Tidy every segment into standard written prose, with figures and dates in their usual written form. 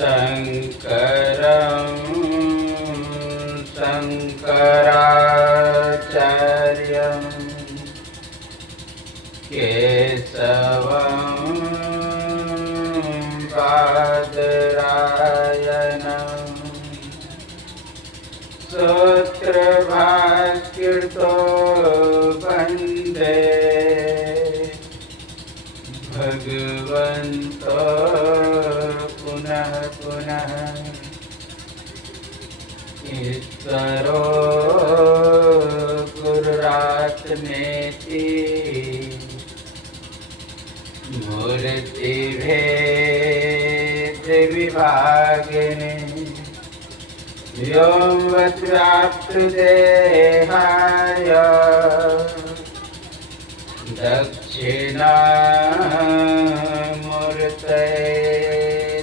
शंकरं शंकराचार्यं केशवं बादरायणं सूत्रभास्कृतो वन्दे भगवन्तो पुनः पुनः ईश्वरो गुरुरात्मेति मूर्तिभेद विभागिने व्योमवद्व्याप्तदेहाय दक्षिणामूर्तये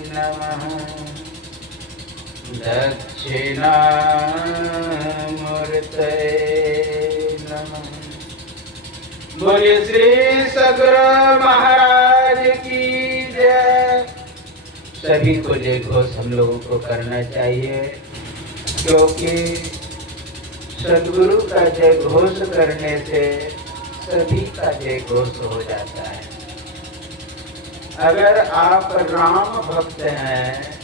नमः। दक्षिणामूर्तये नमः। बोलिए श्री सद्गुरु महाराज की जय। सभी को जय घोष हम लोगों को करना चाहिए, क्योंकि सद्गुरु का जय घोष करने से सभी का जय घोष हो जाता है। अगर आप राम भक्त हैं,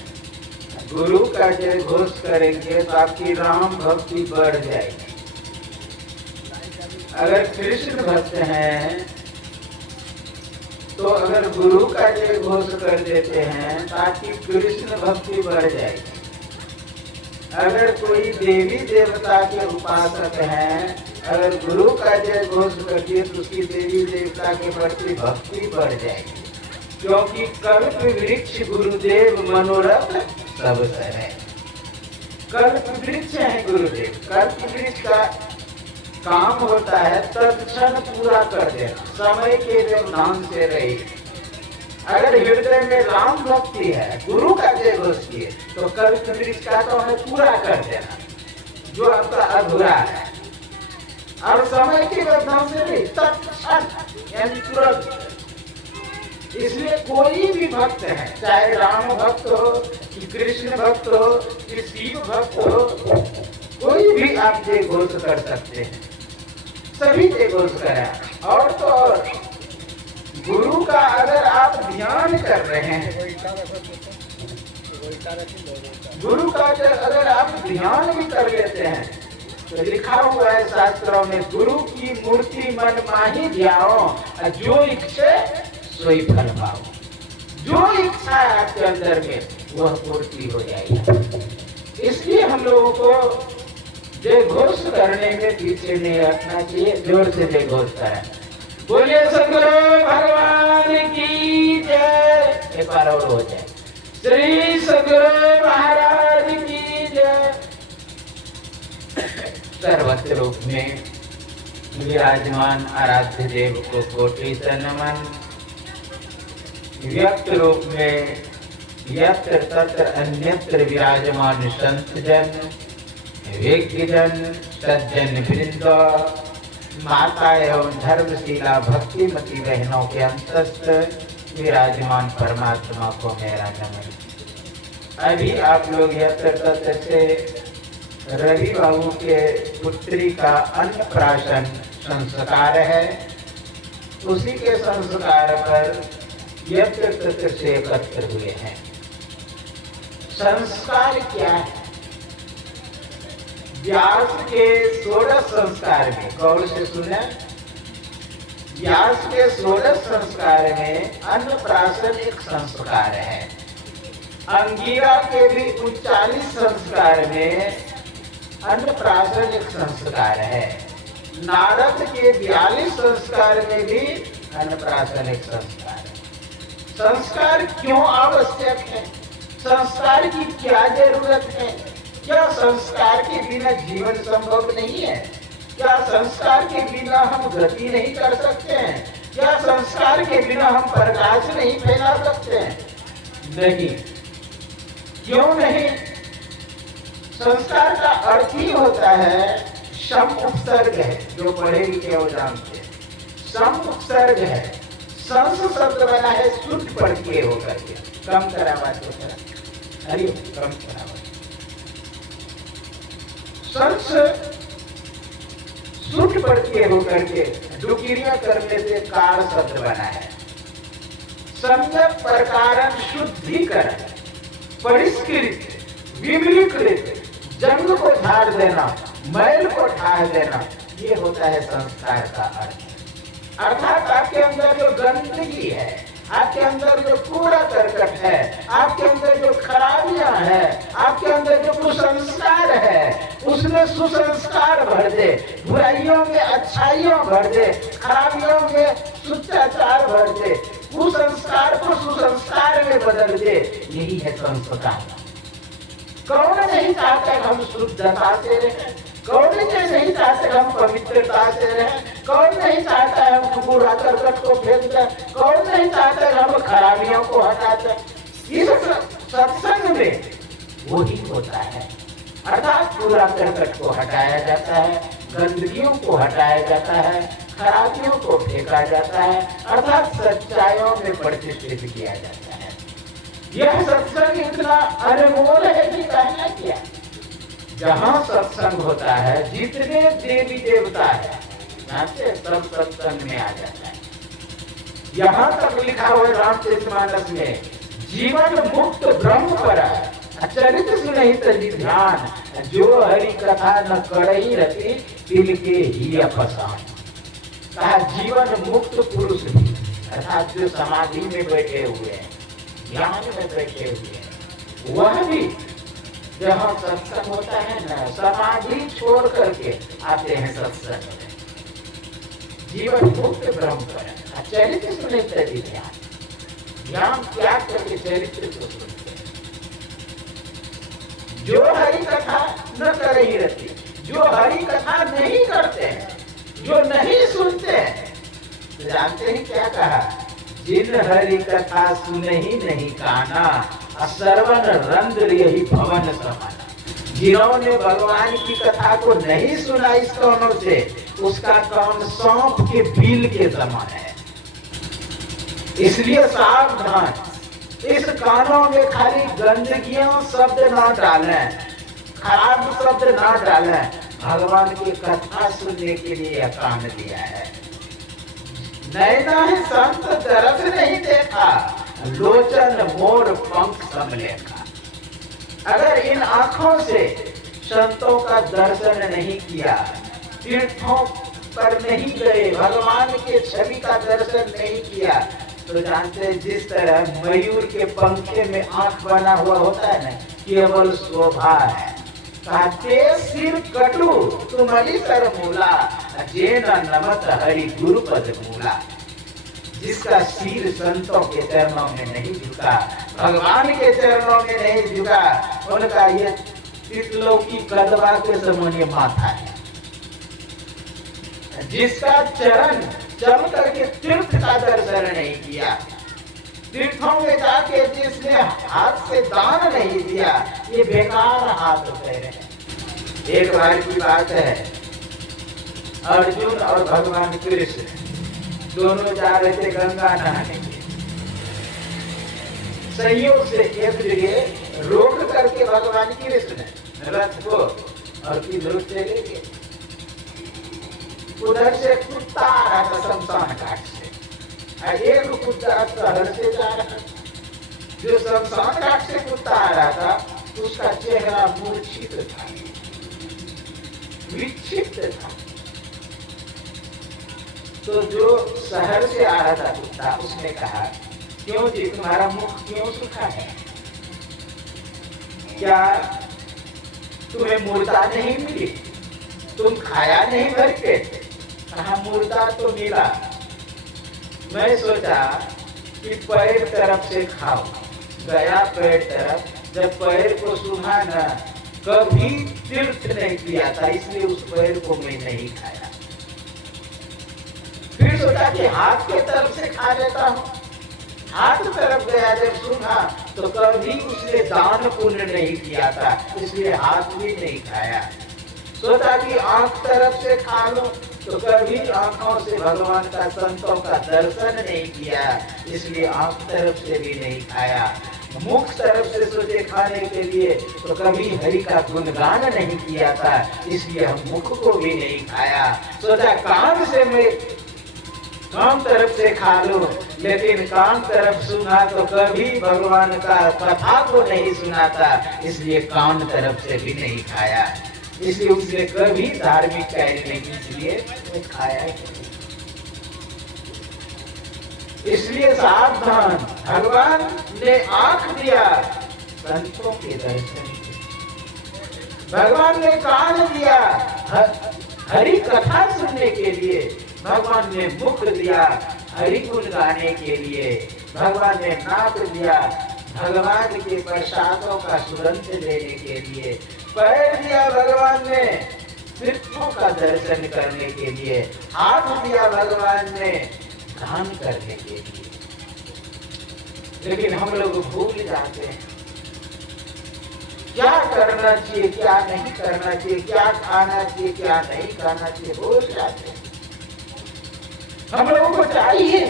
गुरु का जय घोष करेंगे तो आपकी राम भक्ति बढ़ जाएगी। अगर कृष्ण भक्त हैं तो अगर गुरु का जय घोष कर देते हैं तो आपकी कृष्ण भक्ति बढ़ जाएगी। अगर कोई देवी देवता के उपासक हैं, अगर गुरु का जय घोष कर दिए तो उसकी देवी देवता के प्रति भक्ति बढ़ जाएगी, क्योंकि कल्प वृक्ष गुरुदेव मनोरथ सब है। कल्प वृक्ष है गुरुदेव। कल्प वृक्ष का काम होता है तत्क्षण पूरा कर देना, समय के व्यवधान से रहे। अगर हृदय में राम भक्ति है, गुरु का जय घोष किए तो कल्प वृक्ष का तो हमें पूरा कर देना जो आपका अधूरा है। और समय के व्यवधान से नहीं, तत्क्षण यानी तुरंत। इसलिए कोई भी भक्त है, चाहे राम भक्त हो कि कृष्ण भक्त हो कि शिव भक्त हो, कोई भी आप जय घोष कर सकते हैं। सभी जय घोष करें। और तो और गुरु का अगर आप ध्यान कर रहे हैं, गुरु का अगर आप ध्यान भी कर लेते हैं तो लिखा हुआ है शास्त्रों में, गुरु की मूर्ति मन माही ध्याओ, जो इच्छे सोई फल पाओ। जो इच्छा है आपके अंदर में वह पूर्ति हो जाएगी। इसलिए हम लोगों को जय घोष करने में पीछे नहीं रखना चाहिए, जोर से जय घोष करें। बोलिए सद्गुरु भगवान की जय। एक बार और हो जाए, श्री सद्गुरु महाराज की जय। सर्वत्र रूप में विराजमान आराध्य देव को कोटि नमन। व्यक्त रूप में यत्र तत्र अन्यत्र विराजमान संत जन, विज्ञ जन, सज्जन वृंद, माता एवं धर्मशीला भक्तिमती बहनों के अंतस्थ विराजमान परमात्मा को मेरा नमन। अभी आप लोग यत्र तत्र से रवि बाबू के पुत्री का अन्नप्राशन संस्कार है, उसी के संस्कार पर यत्र तत्र से एकत्र हुए हैं। संस्कार क्या है? व्यास के 16 संस्कार में, गौर से सुने, व्यास के 16 संस्कार में अन्नप्राशन एक संस्कार है। अंगिरा के भी 39 संस्कार में अन्नप्राशन एक संस्कार है। नारद के 42 संस्कार में भी अन्नप्राशन एक संस्कार है। संस्कार क्यों आवश्यक है? संस्कार की क्या जरूरत है? क्या संस्कार के बिना जीवन संभव नहीं है? क्या संस्कार के बिना हम गति नहीं कर सकते हैं? क्या संस्कार के बिना हम प्रकाश नहीं फैला सकते हैं? नहीं। क्यों नहीं? संस्कार का अर्थ ही होता है सम उपसर्ग है, जो पढ़े लिखे वो जानते हैं। सम उपसर्ग है, संस शब्द बना है सुट पढ़ के होकर के, कम करावा छोटा, अरे कम करावा। संस सुट पढ़ के होकर के डुकिरिया करने से कार शब्द बना है। सम्यक प्रकारं शुद्धिकरण, परिष्कृत, विमलीकृत, जंग को झाड़ देना, मैल को ठाह देना, ये होता है संस्कार का अर्थ। अर्थात आपके अंदर जो गंदगी है, आपके अंदर जो कूड़ा करकट है, आपके अंदर जो खराबियां हैं, आपके अंदर जो कुसंस्कार है, उसमें सुसंस्कार भर दे, बुराइयों में अच्छाइयों भर दे, खराबियों में शुद्धाचार भर दे, कुसंस्कार को सुसंस्कार में बदल दे, यही है संस्कार। कौन नहीं चाहता हम शुद्धता से रहें, कौन नहीं चाहते हम पवित्रता से रहें, कौन नहीं चाहता है हम बुरा करकट को फेंक दें, कौन नहीं चाहता है हम खराबियों को हटा दें। इस सत्संग में वही होता है, अर्थात बुरा करकट को हटाया जाता है, गंदगियों को हटाया जाता है, खराबियों को फेंका जाता है, अर्थात सच्चाइयों में प्रतिष्ठित किया जाता है। यह सत्संग इतना अनमोल है कि कहना क्या। जहाँ सत्संग होता है, जितने देवी देवता है सब सत्संग में आ जाता है। यहाँ तक लिखा हुआ रामचरितमानस में, जीवन मुक्त ब्रह्म पर चरित सुनित ध्यान, जो हरि कथा न करई रति तिल के ही फसान। कहा जीवन मुक्त पुरुष भी, अर्थात जो समाधि में बैठे हुए हैं, ध्यान में बैठे हुए हैं, वह भी जहाँ सत्संग होता है ना, समाधि छोड़ करके आते हैं सत्संग में। जीवन मुक्त ब्रह्म पर चरित्र सुनते ध्यान, ध्यान त्याग करके चरित्र को सुनते हैं। जो हरि कथा न कर ही रहती, जो हरि कथा नहीं करते हैं, जो नहीं सुनते हैं, तो जानते हैं क्या कहा, जिन हरि कथा सुने ही नहीं काना, असर्वन रंध्र यही भवन समाना। जिन्होंने भगवान की कथा को नहीं सुना इस कानों से, उसका कान सांप के बिल के समान है। इसलिए सावधान, इस कानों में खाली गंदगियों शब्द ना डालें, खराब शब्द ना डालें। भगवान की कथा सुनने के लिए यह कान दिया है। नैना है संत दरस नहीं देखा, लोचन मोर पंख समलेखा। अगर इन आंखों से संतों का दर्शन नहीं किया, तीर्थों पर नहीं गए, भगवान के छवि का दर्शन नहीं किया, तो जानते हैं जिस तरह मयूर के पंखे में आंख बना हुआ होता है ना, केवल शोभा है। कहते सिर कटु तुम्हारी सर मूला, जेन नमत हरि गुरुपद मूला। जिसका सिर संतों के चरणों में नहीं झुका, भगवान के चरणों में नहीं झुका, उनका ये तितलों की कदवा के समान माथा है। जिसका चरण चल करके तीर्थ का दर्शन नहीं किया, तीर्थों में जाके जिसने हाथ से दान नहीं दिया, ये बेकार हाथ पैर है। एक बार की बात है, अर्जुन और भगवान कृष्ण दोनों जा रहे थे गंगा नहाने के। संयोग से एक जगह रोक करके भगवान कृष्ण रथ को और किधर चले गए। उधर से कुत्ता आ रहा था शमशान घाट से, एक कुत्ता शहर से जा रहा। जो शमशान घाट से कुत्ता आ रहा था, उसका चेहरा मूर्छित था, विक्षिप्त था। तो जो शहर से आ रहा था कुत्ता, उसने कहा, क्यों जी तुम्हारा मुख क्यों सूखा है? क्या तुम्हें मुर्दा नहीं मिली? तुम खाया नहीं भर पेट? कहा मुर्दा तो मिला, मैं सोचा कि पैर तरफ से खाओ। गया पैर तरफ, जब पैर को सूंघा ना, कभी तीर्थ नहीं किया था, इसलिए उस पैर को मैं नहीं खाया। फिर सोचा कि हाथ के तरफ से खा लेता हूँ। हाथ तरफ गया, जब सूंघा तो कभी उसने दान पुण्य नहीं किया था, इसलिए हाथ भी नहीं खाया। सोचा कि आंख तरफ से खा लो, तो कभी आंखों से भगवान का संतों का दर्शन नहीं किया, इसलिए आंख तरफ से भी नहीं खाया। मुख तरफ से सोचे खाने के लिए, तो कभी हरि का गुणगान नहीं किया था, इसलिए हम मुख को भी नहीं खाया। सोचा कान से मैं कान तरफ से खा लो, लेकिन कान तरफ सुना तो कभी भगवान का कथा को नहीं सुना था, इसलिए कान तरफ से भी नहीं खाया। इसलिए उसने कभी धार्मिक कार्य नहीं, इसलिए खाया। इसलिए सावधान, भगवान ने आंख दिया संतों के दर्शन, भगवान ने कान दिया हरि कथा सुनने के लिए, भगवान ने मुख दिया हरि गुण गाने के लिए, भगवान ने नाक दिया भगवान के प्रसादों का सुगंध लेने के लिए, पैर दिया भगवान ने तीर्थों का दर्शन करने के लिए, हाथ दिया भगवान ने दान करने के लिए। लेकिन हम लोग भूल जाते हैं क्या करना चाहिए, क्या नहीं करना चाहिए, क्या खाना चाहिए, क्या नहीं खाना चाहिए, भूल जाते हैं। हम लोगों को चाहिए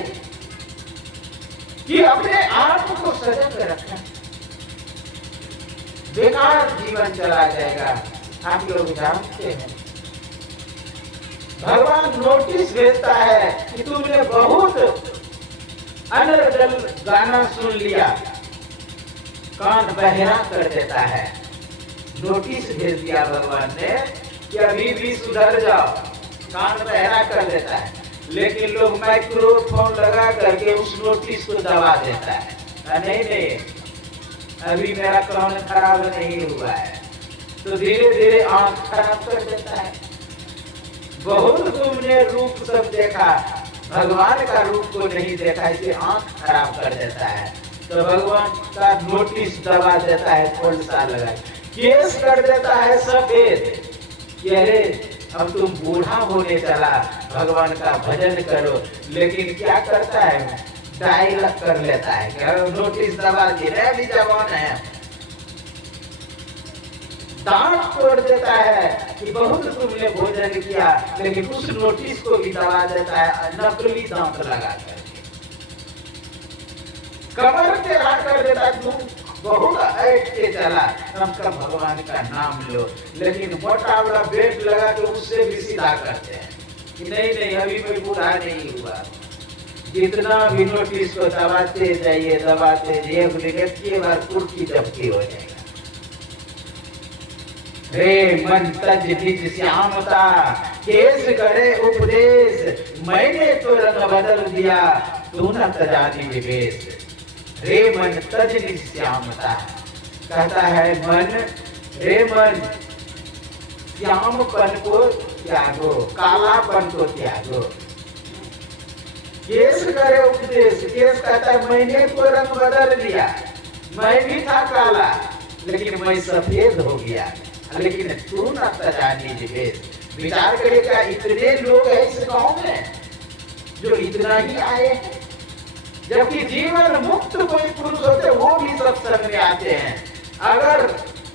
कि अपने आप को सजग रखें, बेकार जीवन चला जाएगा। आप लोग जानते हैं भगवान नोटिस भेजता है कि तुमने बहुत अनर्गल गाना सुन लिया, कान बहरा कर देता है। नोटिस भेज दिया भगवान ने कि अभी भी सुधर जाओ, कान बहरा कर देता है। लेकिन लोग माइक्रोफोन लगा करके उस नोटिस को दबा देता है, नहीं नहीं अभी मेरा कान खराब नहीं हुआ है, तो धीरे धीरे आंख खराब कर देता है। बहुत तुमने रूप सब देखा, भगवान का रूप को नहीं देखा, इसे आंख खराब कर देता है। तो भगवान का नोटिस दबा देता है, थोड़ा सा लगा केस कर देता है सफेद कि अरे अब तुम बूढ़ा होने चला, भगवान का भजन करो। लेकिन क्या करता है, डायलॉग कर लेता है, क्या नोटिस दबा दिया अभी जवान है, दांत तोड़ देता है कि बहुत तुमने भोजन किया, लेकिन उस नोटिस को भी दबा देता है नकली दांत लगा कर, कमर टेढ़ा कर देता है, तुम बहुत ऐठ के चला, कम कम भगवान का नाम लो। लेकिन मोटा वाला बेट लगा के उससे भी सीधा करते हैं कि नहीं नहीं अभी मैं बूढ़ा नहीं हुआ। जितना भी नोटिस को दबाते जाइए दबाते जाइए, एक बार कुर्की जबकि हो जाएगा। रे मन तज निज श्यामता, केस करे उपदेश, मैंने तो रंग बदल दिया, तू न तजा निज वेश। रे मन तज निज श्यामता, कहता है मन, रे मन श्यामपन को त्यागो, कालापन को त्यागो। केस करे उपदेश, केस कहता है मैंने तो रंग बदल दिया, मैं भी था काला लेकिन मैं सफेद हो गया, लेकिन तू न तजा निज वेश। विचार करेगा इतने लोग हैं इस गांव में जो इतना ही आए हैं, जबकि जीवन मुक्त कोई पुरुष होते वो भी सत्संग में आते हैं। अगर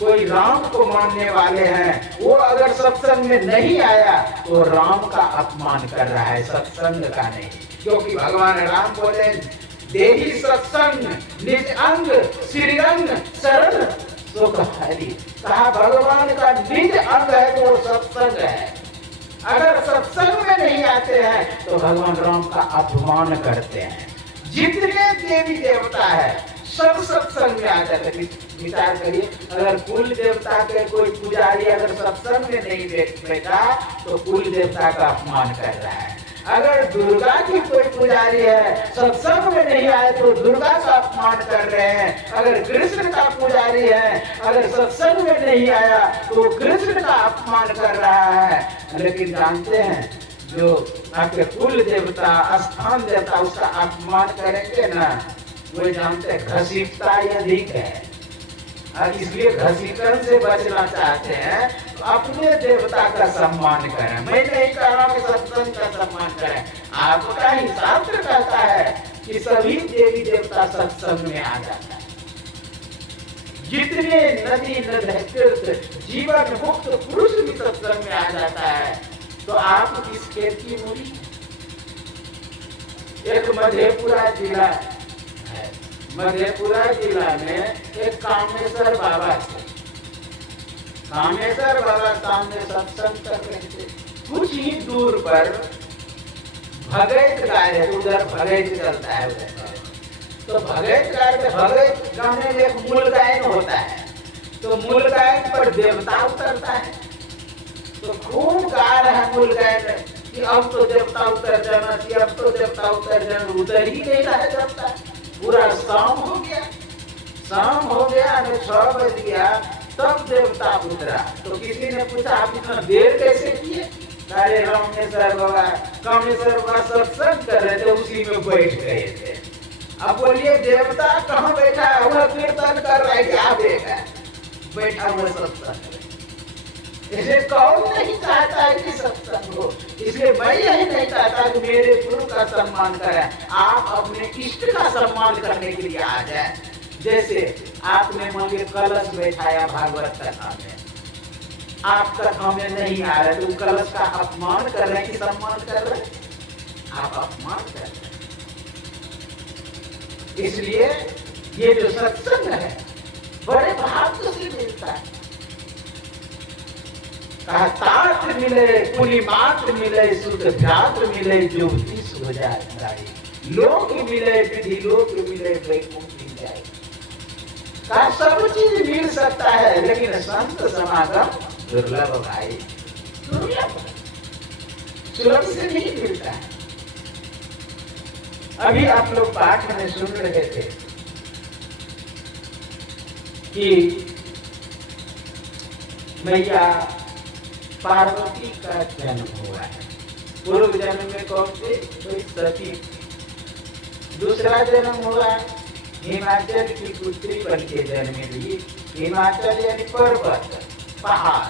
कोई राम को मानने वाले हैं, वो अगर सत्संग में नहीं आया तो राम का अपमान कर रहा है, सत्संग का नहीं। क्योंकि भगवान राम बोले देहि सत्संग निज अंग श्रीरंग शरण सुख हरि। कहा भगवान का निज अंग है तो सत्संग है। अगर सत्संग में नहीं आते हैं तो भगवान राम का अपमान करते हैं। जितने देवी देवता है सब सत्संग में आ जाते। विचार करिए, अगर कुल देवता के कोई पुजारी अगर सत्संग में नहीं बैठा तो कुल देवता का अपमान कर रहा है। अगर दुर्गा की कोई पुजारी है सत्संग में नहीं आए तो दुर्गा का अपमान कर रहे हैं। अगर कृष्ण का पुजारी है अगर सत्संग में नहीं आया तो कृष्ण का अपमान कर रहा है। लेकिन जानते हैं जो आपके कुल देवता स्थान देवता उसका अपमान करेंगे ना, वो जानते हैं घसीटता अधिक है। इसलिए घसीटन से बचना चाहते हैं तो अपने देवता का सम्मान करें। मैं नहीं कह रहा कि सत्संग का सम्मान करें, आपका ही शास्त्र कहता है कि सभी देवी देवता सत्संग में आ जाता है। जितने नदी नद तीर्थ जीवन मुक्त पुरुष भी सत्संग में तो आप किस खेत की मूली? एक मधेपुरा जिला है, मधेपुरा जिला में एक कामेश्वर बाबा थे। कामेश्वर बाबा सामने सत्संग कर रहे थे। कुछ ही दूर पर भगैत गाय है, उधर भगैत चलता है उधर। तो भगैत गाय में, भगैत गाने में एक मूल गायन होता है, तो मूल गायन पर देवता उतरता है। तो खूब गा रहा है मूल गायन कि अब तो देवता उतर जाना चाहिए, अब तो देवता उतर जाना, उतर ही नहीं रहा देवता। पूरा शाम हो गया, शाम हो गया, 6 बज गया, तब देवता उतरा। तो किसी ने पूछा आप इतना देर कैसे किए? अरे कामेश्वर बाबा सत्संग कर रहे थे, उसी में बैठ गए थे। अब बोलिए देवता कहाँ बैठा है? वह कीर्तन कर रहा है, क्या देखा बैठा हुआ सत्संग। इसे कौन नहीं चाहता है कि सत्संग हो? इसलिए मैं यही नहीं चाहता कि मेरे गुरु का सम्मान करें, आप अपने इष्ट का सम्मान करने के लिए आ जाए। जैसे आपने मान लीजिए कलश बैठाया भागवत कथा में, आप कथा में नहीं आ रहे तो कलश का अपमान कर रहे हैं कि सम्मान कर रहे हैं? आप अपमान कर रहे हैं। इसलिए ये जो सत्संग है बड़े भाग्य से मिलता है। कहा तात मिले पुली मात्र मिले सुध भ्रात मिले ज्योतिष हो जाए, लोक मिले विधि लोक मिले वैकुंठ मिल जाए। कहा सब चीज मिल सकता है लेकिन संत समागम दुर्लभ भाई, दुर्लभ, सुलभ से नहीं मिलता है। अभी आप लोग पाठ में सुन रहे थे कि मैया पार्वती का जन्म हुआ है। पूर्व जन्म में कौन थे? कोई सती। दूसरा जन्म हुआ हिमाचल की पुत्री बन के जन्म ली। हिमाचल यानी पर्वत, पहाड़।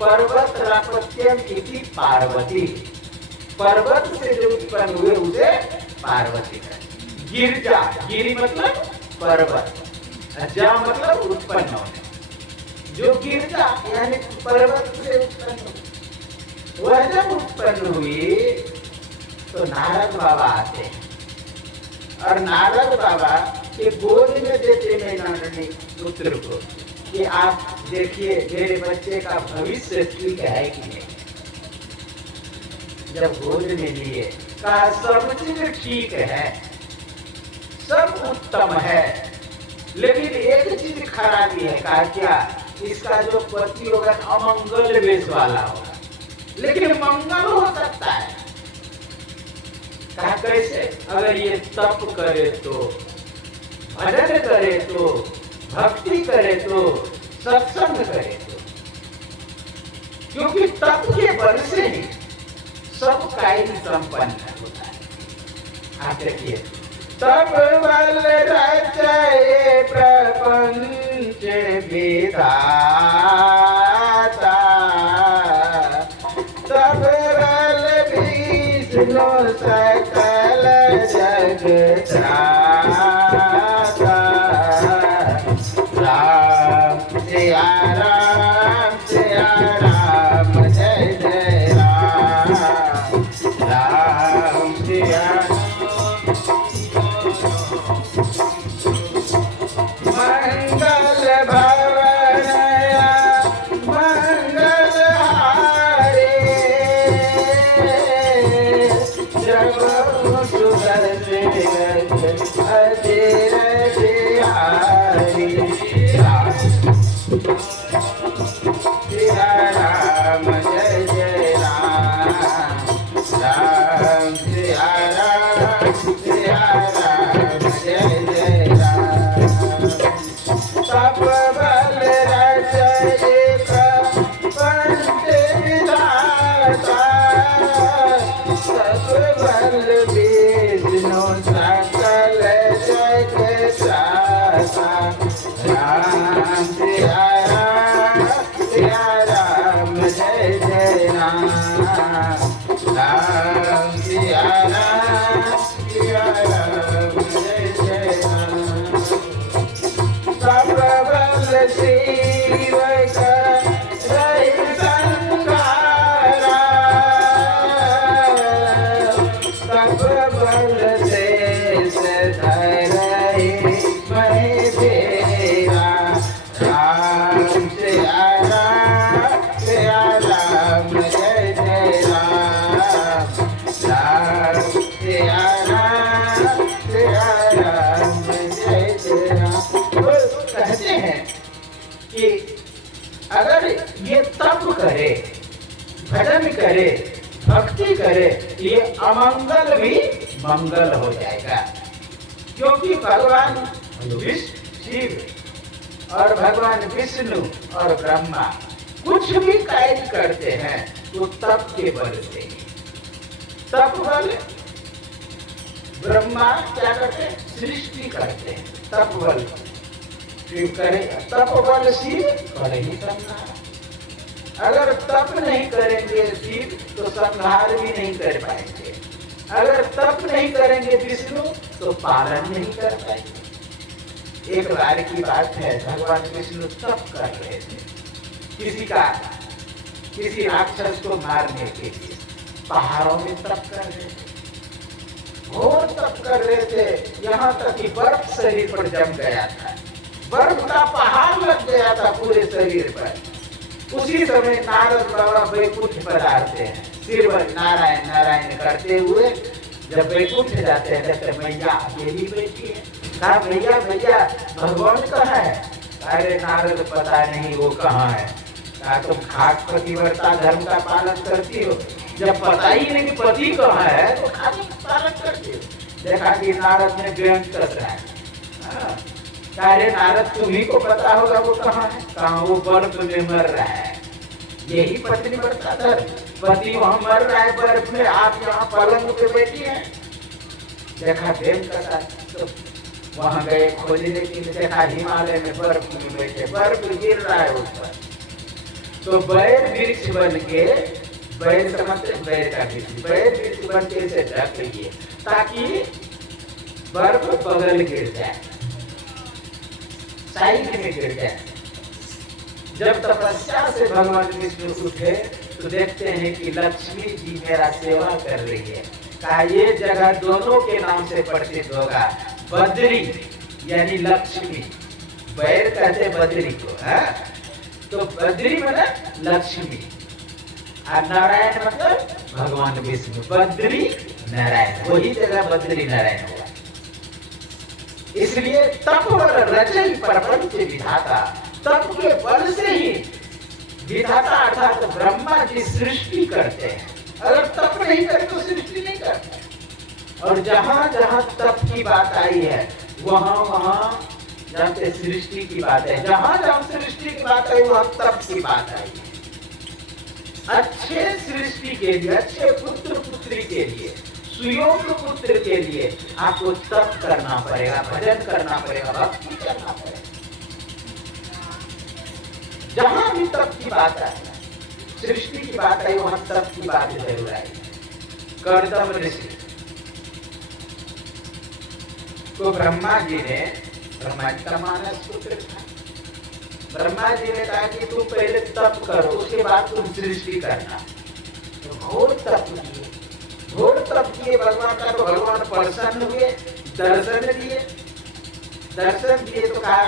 पर्वत रापत्यम इति पार्वती, पर्वत से जो उत्पन्न हुए उसे पार्वती कहते। गिरजा, गिरी मतलब पर्वत, जा मतलब उत्पन्न होने। जो गिरजा यानी पर्वत से उत्पन्न हुई, वह जब उत्पन्न हुई तो नारद बाबा आते हैं और नारद बाबा के गोद में देते हैं नारद पुत्र को कि आप देखिए मेरे बच्चे का भविष्य ठीक है कि नहीं। जब गोद में लिए कहा सब चीज ठीक है, सब उत्तम है, लेकिन एक चीज खराबी है। कहा क्या? इसका जो पति होगा अमंगल वेश वाला होगा, लेकिन मंगल हो सकता है। कहा कैसे? अगर ये तप करे तो, भजन करे तो, भक्ति करे तो, सत्संग करे तो, क्योंकि तप के बल से ही सब कार्य संपन्न होता है। आप देखिए, तप बल रचये प्रपंच विधाता, तप बल विष्णु सकल जग त्राता। राम सिया राम सिया राम, जय जय राम, राम सिया मंगल भवनया मंगल हारे, जब सुदर्शन अजर बिहारी। सिया राम जय जय राम, राम सिया राम जय जय राम। तप बल रचये प्रपंच विधाता, तप बल विष्णु सकल जग त्राता। राम सिया राम जय जय राम, राम सिया राम जय जय राम। तप बल शिव का रहि संहारा, ये तप करे, भजन करे, भक्ति करे, ये अमंगल भी मंगल हो जाएगा। क्योंकि भगवान शिव और भगवान विष्णु और ब्रह्मा कुछ भी कार्य करते हैं तो तप के बल से। तप बल ब्रह्मा क्या करते हैं? सृष्टि करते हैं। तप बल शिव करे, तप बल शिव करे ही संहार। अगर तप नहीं करेंगे शिव तो संहार भी नहीं कर पाएंगे। अगर तप नहीं करेंगे विष्णु तो पालन नहीं कर पाएंगे। एक बार की बात है, भगवान विष्णु तप कर रहे थे किसी राक्षस को मारने के लिए। पहाड़ों में तप कर रहे थे, घोर तप कर रहे थे, यहाँ तक कि बर्फ शरीर पर जम गया था, बर्फ का पहाड़ लग गया था पूरे शरीर पर। उसी समय नारद बाबा वैकुंठ पधारते हैं, सिर पर नारायण नारायण करते हुए जब वैकुंठ जाते हैं देखते मैया अकेली बैठी है। कहा भैया भैया भगवान कहाँ है? अरे नारद पता नहीं वो कहाँ है। कहा तुम खाक पतिव्रता धर्म का पालन करती हो, जब पता ही नहीं पति कहाँ है तो खाक पालन करती हो। देखा कि नारद ने व्यंग कर रहा है। अरे नारद तुम्ही को पता होगा वो कहाँ है? कहाँ? वो बर्फ में मर रहा है। यही पतिव्रता धर्म, पति वहाँ मर रहा है बर्फ में, आप यहाँ पलंग पे बैठी हैं। देखा व्यंग कर रहा है तो वहां गए खोजने के लिए, देखा हिमालय में बर्फ में बैठे, बर्फ गिर रहा है उस पर। तो बैर वृक्ष बन के, बैर समझते बैर का वृक्ष, बैर वृक्ष बन के इसे ढक लिए ताकि बर्फ बगल गिर जाए, साइड में गिर जाए। जब तपस्या से भगवान विष्णु उठे तो देखते हैं कि लक्ष्मी जी मेरा सेवा कर रही है। कहा ये जगह दोनों के नाम से परिचित होगा, बद्री यानी लक्ष्मी, बैर कहते बद्री को है, तो बद्री मतलब लक्ष्मी और नारायण मतलब भगवान विष्णु। बद्री नारायण, वही जगह बद्री नारायण हुआ। इसलिए तप बल रचई प्रपंच विधाता, तप के बल से ही विधाता अर्थात ब्रह्मा जी सृष्टि करते हैं। अगर तप नहीं करे तो सृष्टि नहीं करते। और जहां जहां तप की बात आई है वहां वहां जानते सृष्टि की बात है, जहां जहां सृष्टि की बात आई वहां तप की बात आई है। अच्छे सृष्टि के लिए, अच्छे पुत्र पुत्री के लिए, सुयोग्य पुत्र के लिए आपको तप करना पड़ेगा, भजन करना पड़ेगा, भक्ति करना पड़ेगा। जहां भी तप की बात आई, सृष्टि की बात आई, वहां तप की बात जरूर आई। कर्दम ऋषि तो ब्रह्मा जी का मानस पुत्र था। ब्रह्मा जी ने कहा कि तुम पहले तप करो, उसके बाद तुम सृष्टि करना। तो घोर तप किए भगवान का, तो भगवान प्रसन्न हुए, दर्शन दिए तो कहा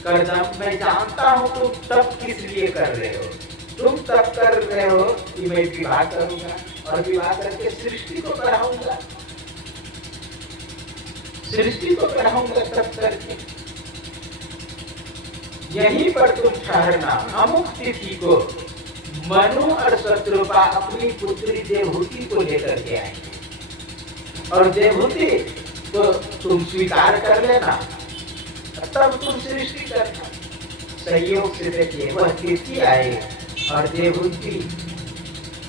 कर्दम मैं जानता हूं तुम तप किस लिए कर रहे हो। तुम तप कर रहे हो कि मैं विवाह करूंगा और विवाह करके सृष्टि को बढ़ाऊंगा, तप करके। यहीं पर तुम ठहरना। अमुक तिथि को मनु और शत्रुपा अपनी पुत्री देवहूति को लेकर के आएंगे और देवहूति को तुम स्वीकार कर लेना, तब तुम सृष्टि करना। सहयोग से देखिए वह तिथि आए और देवहूति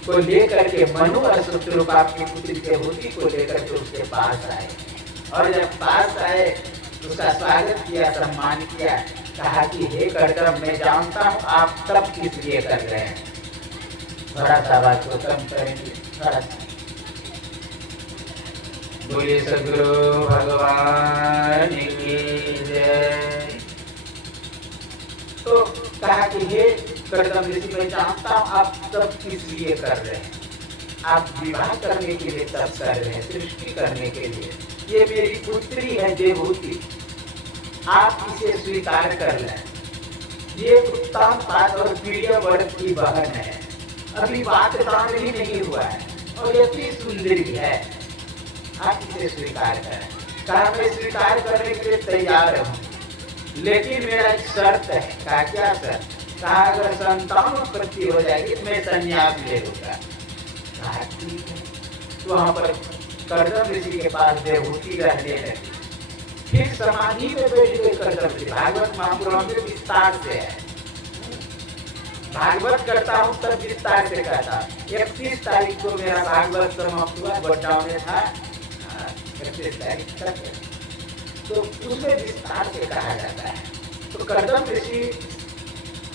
को लेकर के मनु और शत्रुपा की पुत्री देवहूति को लेकर के उसके पास आए। और जब पास आए उसका स्वागत किया, सम्मान किया, कहा कि हे कर्दम मैं जानता हूँ आप तप किस लिए कर रहे हैं। थोड़ा सा बात को कम करेंगे, थोड़ा सा बोलिए सद्गुरु भगवान की जय। तो कहा कि हे कर्दम ऋषि मैं जानता हूँ आप तप किस लिए कर रहे हैं। आप विवाह करने के लिए तप कर रहे हैं, सृष्टि करने के लिए। ये मेरी पुत्री है देवहूति, आप इसे स्वीकार कर लें। ये उत्तम पाद और प्रिय वर की बहन है, अभी बात दान ही नहीं हुआ है और यति सुंदरी है, आप इसे स्वीकार करें। कहा मैं स्वीकार करने के लिए तैयार हूँ, लेकिन मेरा एक शर्त है। कहा क्या शर्त? कहा अगर संतान उत्पत्ति हो जाएगी तो मैं संन्यास ले लूंगा। कहा ठीक है। तो वहां पर कर्दम ऋषि के पास देवहूति रहने लगी। फिर समाधि में बैठ गए कर्दम ऋषि। भागवत महापुराण में विस्तार से है, भागवत करता हूँ तब विस्तार से कहता। 31 तारीख को मेरा भागवत समाप्त हुआ, लॉकडाउन में था 31 तारीख तक, तो उसमें विस्तार से कहा जाता है। तो कर्दम ऋषि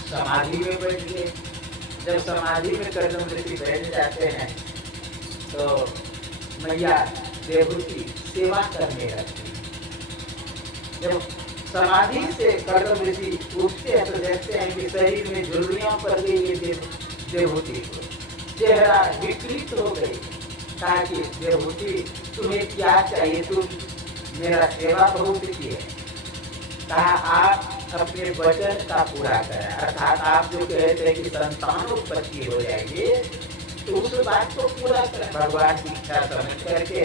समाधि में बैठ गए। जब समाधि में कर्दम ऋषि बैठ जाते हैं तो मैया देवहूति सेवा करने लगती। जब समाधि से कर्दम ऋषि उठते हैं तो देखते हैं कि शरीर में झुर्रियां पड़ गई है देवहूति को, चेहरा विकृत हो गई। कहा कि देवहूति तुम्हें क्या चाहिए, तुम मेरा सेवा बहुत की है। कहा आप अपने वचन का पूरा करें, अर्थात आप जो कहते हैं कि संतान उत्पत्ति हो जाएगी तो उस बात को पूरा करें। भगवान की इच्छा समझ करके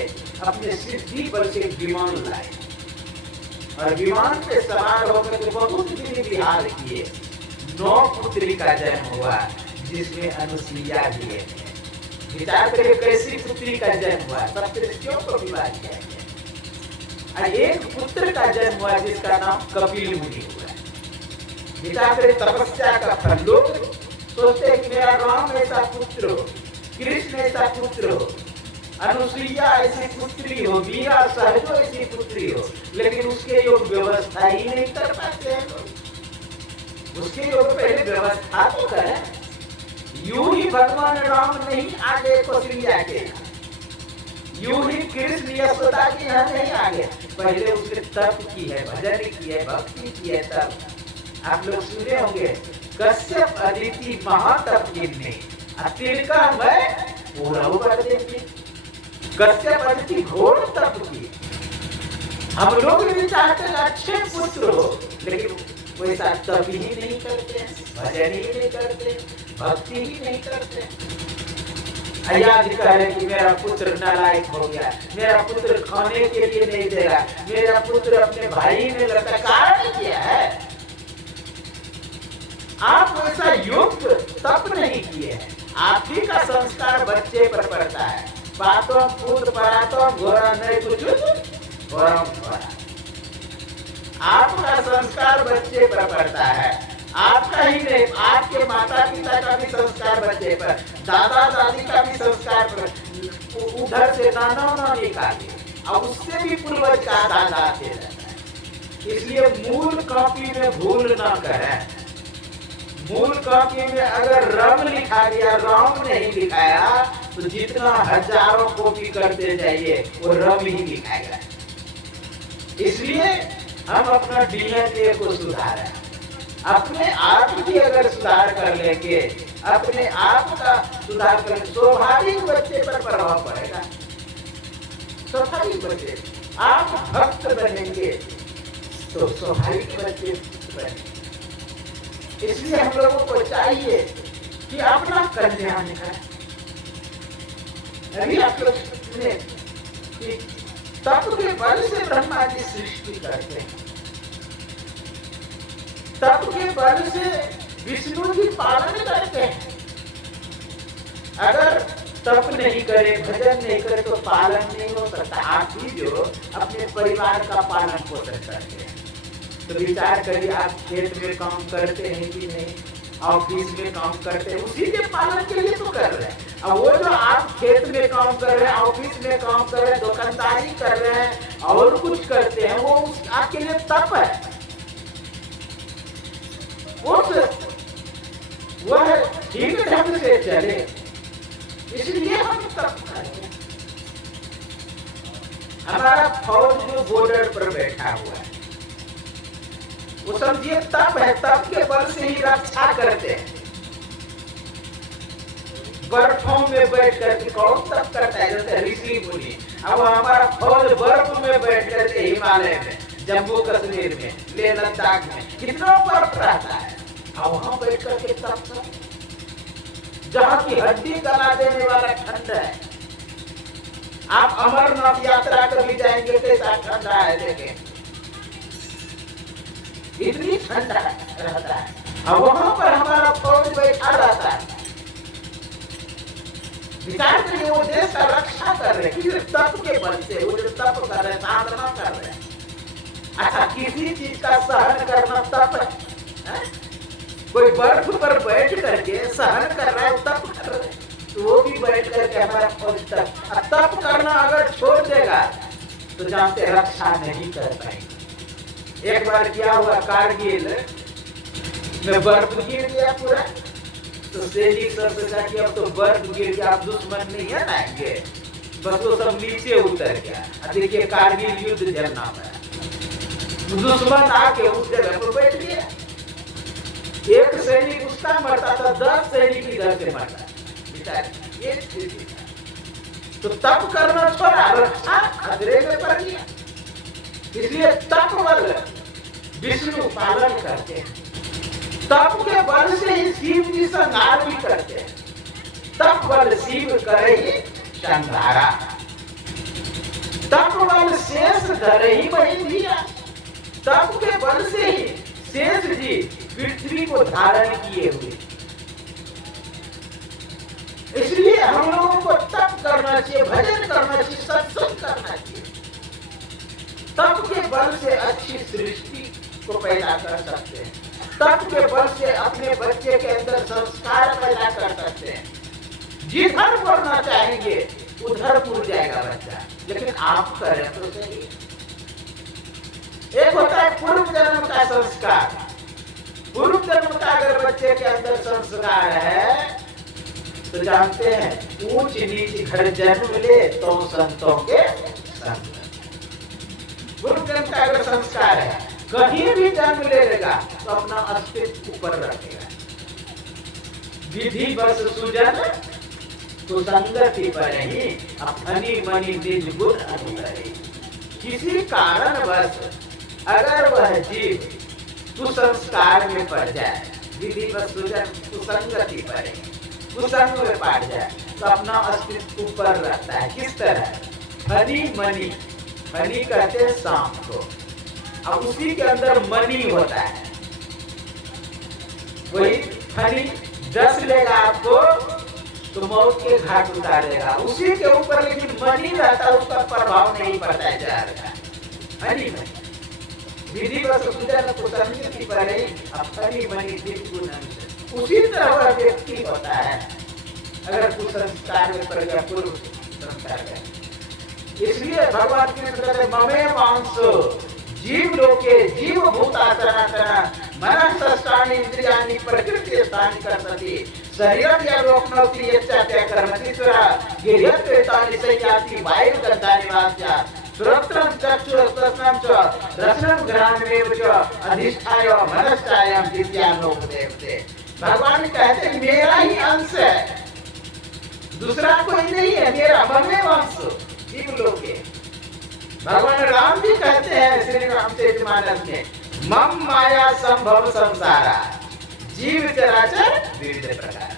अपने सिद्धि बल से विमान लाए और विमान पे सवार होकर के बहुत दिन विहार किए। 9 पुत्री का जन्म हुआ जिसमें अनुसुईया भी है। विचार करिए कैसी पुत्री का जन्म हुआ, सप्तर्षियों को विवाह किया गया। एक पुत्र का जन्म हुआ जिसका नाम कपिल मुनि हुआ। विचार करिए तपस्या का फल। लोग सोचते हैं कि मेरा राम ऐसा पुत्र हो, कृष्ण ऐसा पुत्र हो, अनुसुईया ऐसी पुत्री हो, मीरा सहजो ऐसी पुत्री हो, लेकिन उसके योग व्यवस्था ही नहीं कर पाते हैं लोग। उसके योग पहले व्यवस्था तो करें। यूं ही भगवान राम नहीं आगे कौशल्या के, यूं ही कृष्ण यशोदा के यहाँ नहीं आगे, पहले उसने तप की है, भजन की है, भक्ति की है। तब आप लोग सुने होंगे कश्यप अदिति महातप किन्ने तिनका मैं पूरा कर देंगे। कश्यप अदिति घोर तप की। हम लोग भी चाहते हैं अच्छे पुत्र हो, लेकिन वैसा तप ही नहीं करते, भजन ही नहीं करते, भक्ति ही नहीं करते। याद कह रहे कि मेरा पुत्र नालायक हो गया, मेरा पुत्र खाने के लिए नहीं दे रहा, मेरा पुत्र अपने भाई में लगता। कारण क्या है? आप वैसा योग्य तप नहीं किए हैं। आप ही का संस्कार बच्चे पर पड़ता है। बातों पुत्र परातों घोरा नहीं कुछ आपका संस्कार बच्चे पर पड़ता है। आपका ही नहीं, आपके माता पिता का भी संस्कार बच्चे पर, दादा दादी का भी संस्कार पर। उधर से नाना नानी का भी, अब उससे भी पूर्वज का दादा आते रहता है। इसलिए मूल कॉपी में भूल ना करें। मूल कॉपी में अगर रम लिखा गया, राम नहीं लिखाया, तो जितना हजारों कॉपी करते जाइए वो रम ही लिखाएगा। इसलिए हम अपना डीएनए को सुधारें। अपने आप की अगर सुधार कर लेंगे, अपने आप का सुधार कर, स्वाभाविक बच्चे पर प्रभाव पड़ेगा। स्वाभाविक बच्चे, आप भक्त बनेंगे तो स्वाभाविक बच्चे बनेंगे। इसलिए हम लोगों को चाहिए कि अपना कल्याण करें। अभी आप लोग सुने कि तप के बल से ब्रह्मा जी सृष्टि करते हैं, तप के बल से विष्णु जी पालन करते हैं। अगर तप नहीं करे, भजन नहीं करे तो पालन नहीं हो सकता। आप भी जो अपने परिवार का पालन पोषण करते हैं, तो विचार करिए आप खेत में काम करते हैं कि नहीं, ऑफिस में काम करते हैं, उसी के पालन के लिए तो कर रहे हैं। अब वो जो आप खेत में काम कर रहे हैं, ऑफिस में काम कर रहे हैं, दुकानदारी कर रहे हैं और कुछ करते हैं, वो आपके लिए तप है। वह ठीक ढंग से चले, इसलिए हम तप करते हैं। हमारा फौज जो बॉर्डर पर बैठा हुआ है, वो समझिए तप है। तप के बल से ही रक्षा करते हैं। बर्फों में बैठ करके कौन तप करता है? जैसे ऋषि मुनि। अब हमारा फौज बर्फ में बैठ करके, हिमालय में, जम्मू कश्मीर में, लेह लद्दाख में कितना बर्फ रहता है, अब वहां बैठ करके तप कर, जहाँ की हड्डी गला देने वाला ठंड है। आप अमरनाथ यात्रा कभी जाएंगे कैसा ठंडा है, देखें इतनी ठंडा रहता है। अब वहां पर हमारा फौज बैठा रहता है, विचार करिए वो देश का रक्षा कर रहे हैं, तप के बल से वो जो तप कर रहे हैं, साधना कर रहे हैं। अच्छा, किसी चीज का सहन करना तप है? कोई बर्फ पर बैठ करके सहन कर रहा है, तप कर रहा है, तो वो भी बैठ करके हमारा फौज तप करना अगर छोड़ देगा तो जानते रक्षा नहीं कर पाएंगे। एक बार क्या हुआ, कारगिल में बर्फ गिर गया पूरा, तो सैनिक सब सोचा कि अब तो बर्फ गिर गया, अब दुश्मन नहीं है आएंगे, बस वो सब नीचे उतर गया। देखिए कारगिल युद्ध जल नाम है, दुश्मन आके उस जगह पर बैठ गया, एक सैनिक उसका मरता था, 10 सैनिक इधर से मरता, ये स्थिति। तो तप करना छोड़ा, रक्षा खतरे में पड़ गया। इसलिए तप बल विष्णु पालन करते हैं, तप के बल से ही शिव जी संहार भी करते हैं। तप बल शिव करे ही संहारा, तप बल शेष धरे ही वही दिया। तप के बल से ही शेष जी पृथ्वी को धारण किए हुए। इसलिए हम लोगों को तप करना चाहिए, भजन करना चाहिए, सत्संग करना चाहिए। तप के बल से अच्छी सृष्टि को पैदा कर सकते हैं, तप के बल से अपने बच्चे के अंदर संस्कार पैदा कर सकते हैं। जिधर बढ़ना चाहेंगे उधर मुड़ जाएगा बच्चा, लेकिन आप करें तो सही। एक होता है पूर्व जन्म का संस्कार, पूर्व जन्म का अगर बच्चे के अंदर संस्कार है तो जानते हैं ऊंच नीच घर जन्म ले तो संतों के संग। पूर्व जन्म का अगर संस्कार है, कहीं भी जन्म ले लेगा तो अपना अस्तित्व ऊपर रखेगा। विधि बस सुजन कुसंगति पर ही अपनी मनी निज गुण अनुकरे। किसी कारण बस अगर वह जीव कुसंस्कार में पड़ जाए, विधि बस सुजन कुसंगति पर ही कुसंग में पड़ जाए तो अपना अस्तित्व ऊपर रहता है। किस तरह? हनी मनी, हनी कहते हैं सांप को, अब उसी के अंदर मनी होता है, वही हनी डस लेगा आपको तो मौत के घाट उतार देगा, उसी के ऊपर लेकिन मनी रहता है, उसका प्रभाव नहीं पड़ता है जा रहा। हनी मनी विधि बस सुजन कुसंगति पर ही अपनी मनी दिव्य गुण। उसी तरह वह व्यक्ति होता है अगर कुसंस्कार में पड़ गया, पूर्व संस्कार है। इसलिए भगवान कृष्ण कहते ममे मांसो जीव लोके जीव भूता सनातन मनस्सष्टानि इंद्रियाणि प्रकृति स्थानि कर्तति शरीरं यलोकनोति यच्चात्य कर्मति सुरा गिर्यत्वेतानि सयाति वायु गन्धानि वास्या श्रोत्रं चक्षुरस्त्रं च रसनं घ्राणमेव च अधिष्ठाय मनश्चायं दिव्यानोपदेवते। भगवान कहते हैं मेरा ही अंश है, दूसरा कोई नहीं है, मेरा ममे वंश जीव लोके। भगवान राम भी कहते हैं श्री रामचरितमानस में मम माया संभव संसारा जीव चराचर विविध प्रकार।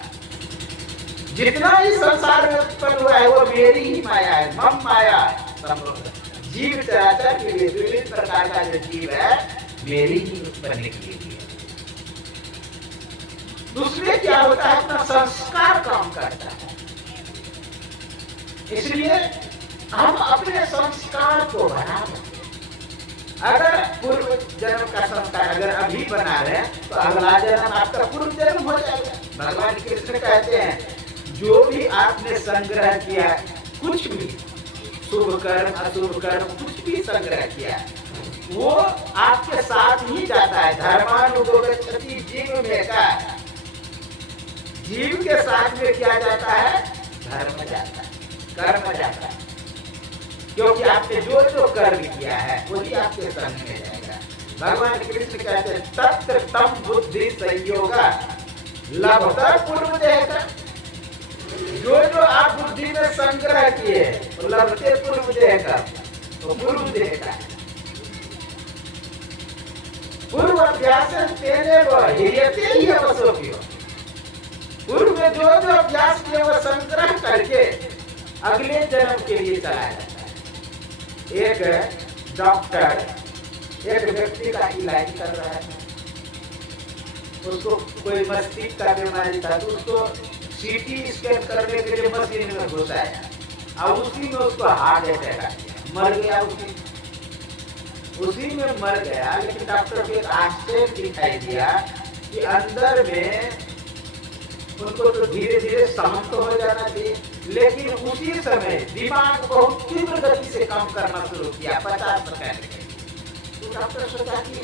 जितना ही संसार में उत्पन्न हुआ है वो मेरी ही माया है। मम माया संभव, जीव चराचर के लिए विविध प्रकार का जो जीव है मेरी ही उत्पन्न की है। दूसरे क्या होता है, अपना संस्कार काम करता है। इसलिए हम अपने संस्कार को बना दें। अगर पूर्व जन्म का संस्कार अगर अभी बना रहे हैं तो अगला जन्म आपका पूर्व जन्म हो जाएगा। भगवान कृष्ण कहते हैं जो भी आपने संग्रह किया, कुछ भी शुभ कर्म अशुभ कर्म कुछ भी संग्रह किया, वो आपके साथ ही जाता है। धर्मानुगच्छति जीव में का, जीव के साथ में क्या जाता है? धर्म जाता है, कर्म जाता है, क्योंकि आपने जो जो कर्म किया है वही आपके संग में जाएगा। भगवान कृष्ण कहते हैं तत्र तम बुद्धि संयोग लभतर पूर्व देह। जो जो आप बुद्धि में संग्रह किए तो लभते पूर्व देह का, तो पूर्व देह का पूर्व अभ्यास तेने हीयते ही अवसोपियो। पूर्व में जो जो अभ्यास किए वह संग्रह करके अगले जन्म के लिए चलाया जाता है। एक डॉक्टर एक व्यक्ति का इलाज कर रहा है, उसको कोई मस्तिष्क का बीमारी था तो उसको सीटी स्कैन करने के लिए मशीन में घुसाया और उसी में उसको हार्ट अटैक आ गया, मर गया उसी में मर गया। लेकिन डॉक्टर को एक आश्चर्य दिखाई दिया कि अंदर में उनको तो धीरे धीरे शांत हो जाना चाहिए, लेकिन उसी समय दिमाग बहुत तीव्र गति से काम करना शुरू किया 50%। तो डॉक्टर सोचा कि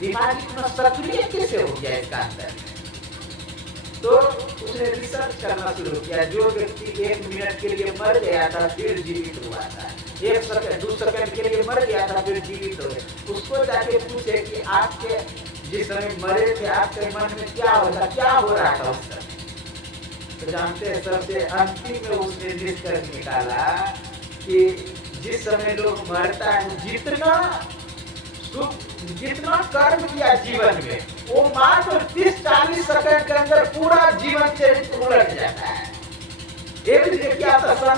दिमाग इतना सक्रिय कैसे हो गया इसका अंदर। तो उसने रिसर्च करना शुरू किया। जो व्यक्ति 1 मिनट के लिए मर गया था फिर जीवित हुआ था, 1 सेकंड 2 सेकंड के लिए मर गया था फिर जीवित हो गया, उसको जाके पूछे कि आपके जिस समय मरे थे आपके मन में क्या होता, क्या हो रहा था उस समय। तो जानते हैं सबसे अंतिम में उसने निष्कर्ष निकाला कि जिस समय लोग मरता है जितना कर्म किया जीवन में वो मात्र 30-40 सेकंड के अंदर पूरा जीवन चरित्र उलट जाता है। एक क्या था,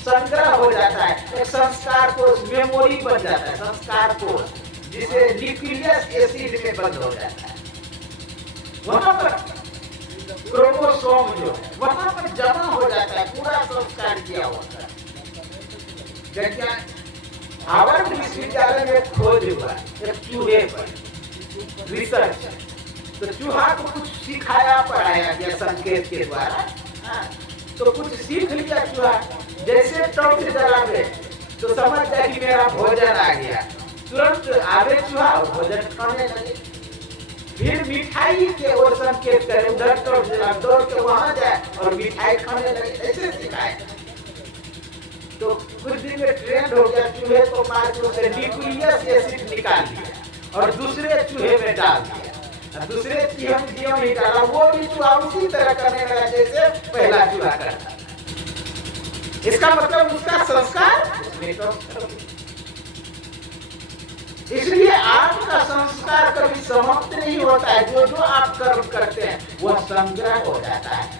संग्रह हो जाता है, एक संस्कार कोष मेमोरी बन जाता है, संस्कार कोष जिसे न्यूक्लियस एसिड में बंद हो जाता है। वहां पर क्रोमोसोम जो है वहां पर जमा हो जाता है, पूरा संस्कार किया होता है। हार्वर्ड विश्वविद्यालय में खोज हुआ एक चूहे पर रिसर्च, तो चूहा को कुछ सिखाया पढ़ाया गया संकेत के द्वारा। तो कुछ सीख लिया चूहा, जैसे टॉर्च जलावे तो समझ जाए कि मेरा भोजन आ गया, तुरंत आगे चूहा और भोजन खाने लगे। फिर मिठाई के ओर संकेत करे, उधर टॉर्च जला दौड़ के वहां जाए और मिठाई खाने लगे, ऐसे सिखाए। तो कुछ दिन में ट्रेंड हो गया, चूहे को मार के उसे न्यूक्लियस एसिड निकाल दिया और दूसरे चूहे में डाल दिया, दूसरे चूहे में डाला, वो भी चूहा उसी तरह करने लगा जैसे पहला चूहा करता। इसका मतलब उसका संस्कार। इसलिए आपका संस्कार कभी समाप्त नहीं होता है, जो जो आप कर्म करते हैं वह संग्रह हो जाता है।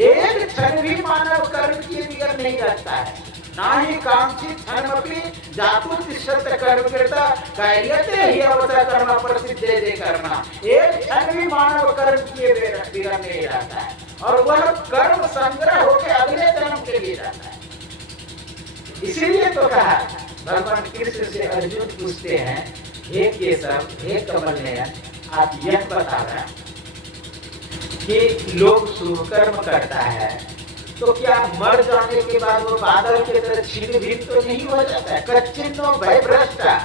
एक क्षण भी मानव कर्म किए बिगड़ नहीं रहता है, ना ही कांक्षित क्षणमपि जातु तिष्ठत कर्म कृता कार्यते ही अवसर कर्म प्रसिद्ध दे करना। एक क्षण भी मानव कर्म किए बिगड़ नहीं रहता है और वह कर्म संग्रह होकर अगले जन्म के लिए जाता है। इसीलिए तो कहा भगवान कृष्ण से अर्जुन पूछते हैं, हे केशव, हे कमल नयन, आप यह बता रहे हैं कि लोग शुभ कर्म करता है तो क्या मर जाने के बाद वो बादल की तरह छिन्न भिन्न तो नहीं हो जाता है? कच्चिन्नो भय भ्रष्टा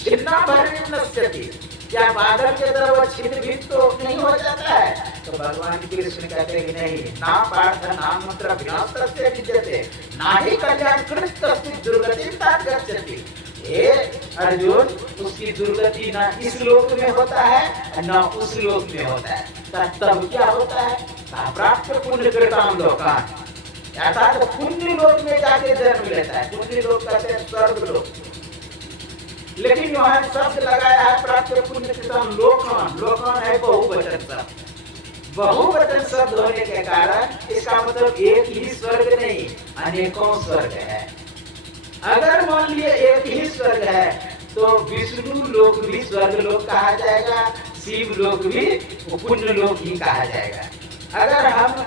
छिन्ना भय नश्यति, क्या बादल के तरह वो छिन्न भिन्न तो नहीं हो जाता है? तो भगवान कृष्ण कहते हैं कि नहीं, ना पार्थ ना मंत्र विनाशस्य विद्यते ना ही कल्याण कृत तस्मिन् दुर्गतिं गच्छति। हे अर्जुन, उसकी दुर्गति ना इस लोक में होता है ना उस लोक में होता है। तब क्या होता है? प्राप्त पुण्य कृताम लोकान, अर्थात पुण्य लोक में जाके जन्म लेता है। पुण्य लोक कहते हैं स्वर्ग लोक, लेकिन वहां शब्द लगाया है प्राप्त पुण्य कृताम लोकान। लोकान है बहुवचन शब्द, बहुवचन शब्द होने के कारण इसका मतलब एक ही स्वर्ग नहीं अनेकों स्वर्ग है। अगर मान लिए एक ही स्वर्ग है तो विष्णु लोक भी स्वर्ग लोक कहा जाएगा, शिव लोक भी पुण्य लोक ही कहा जाएगा। अगर हम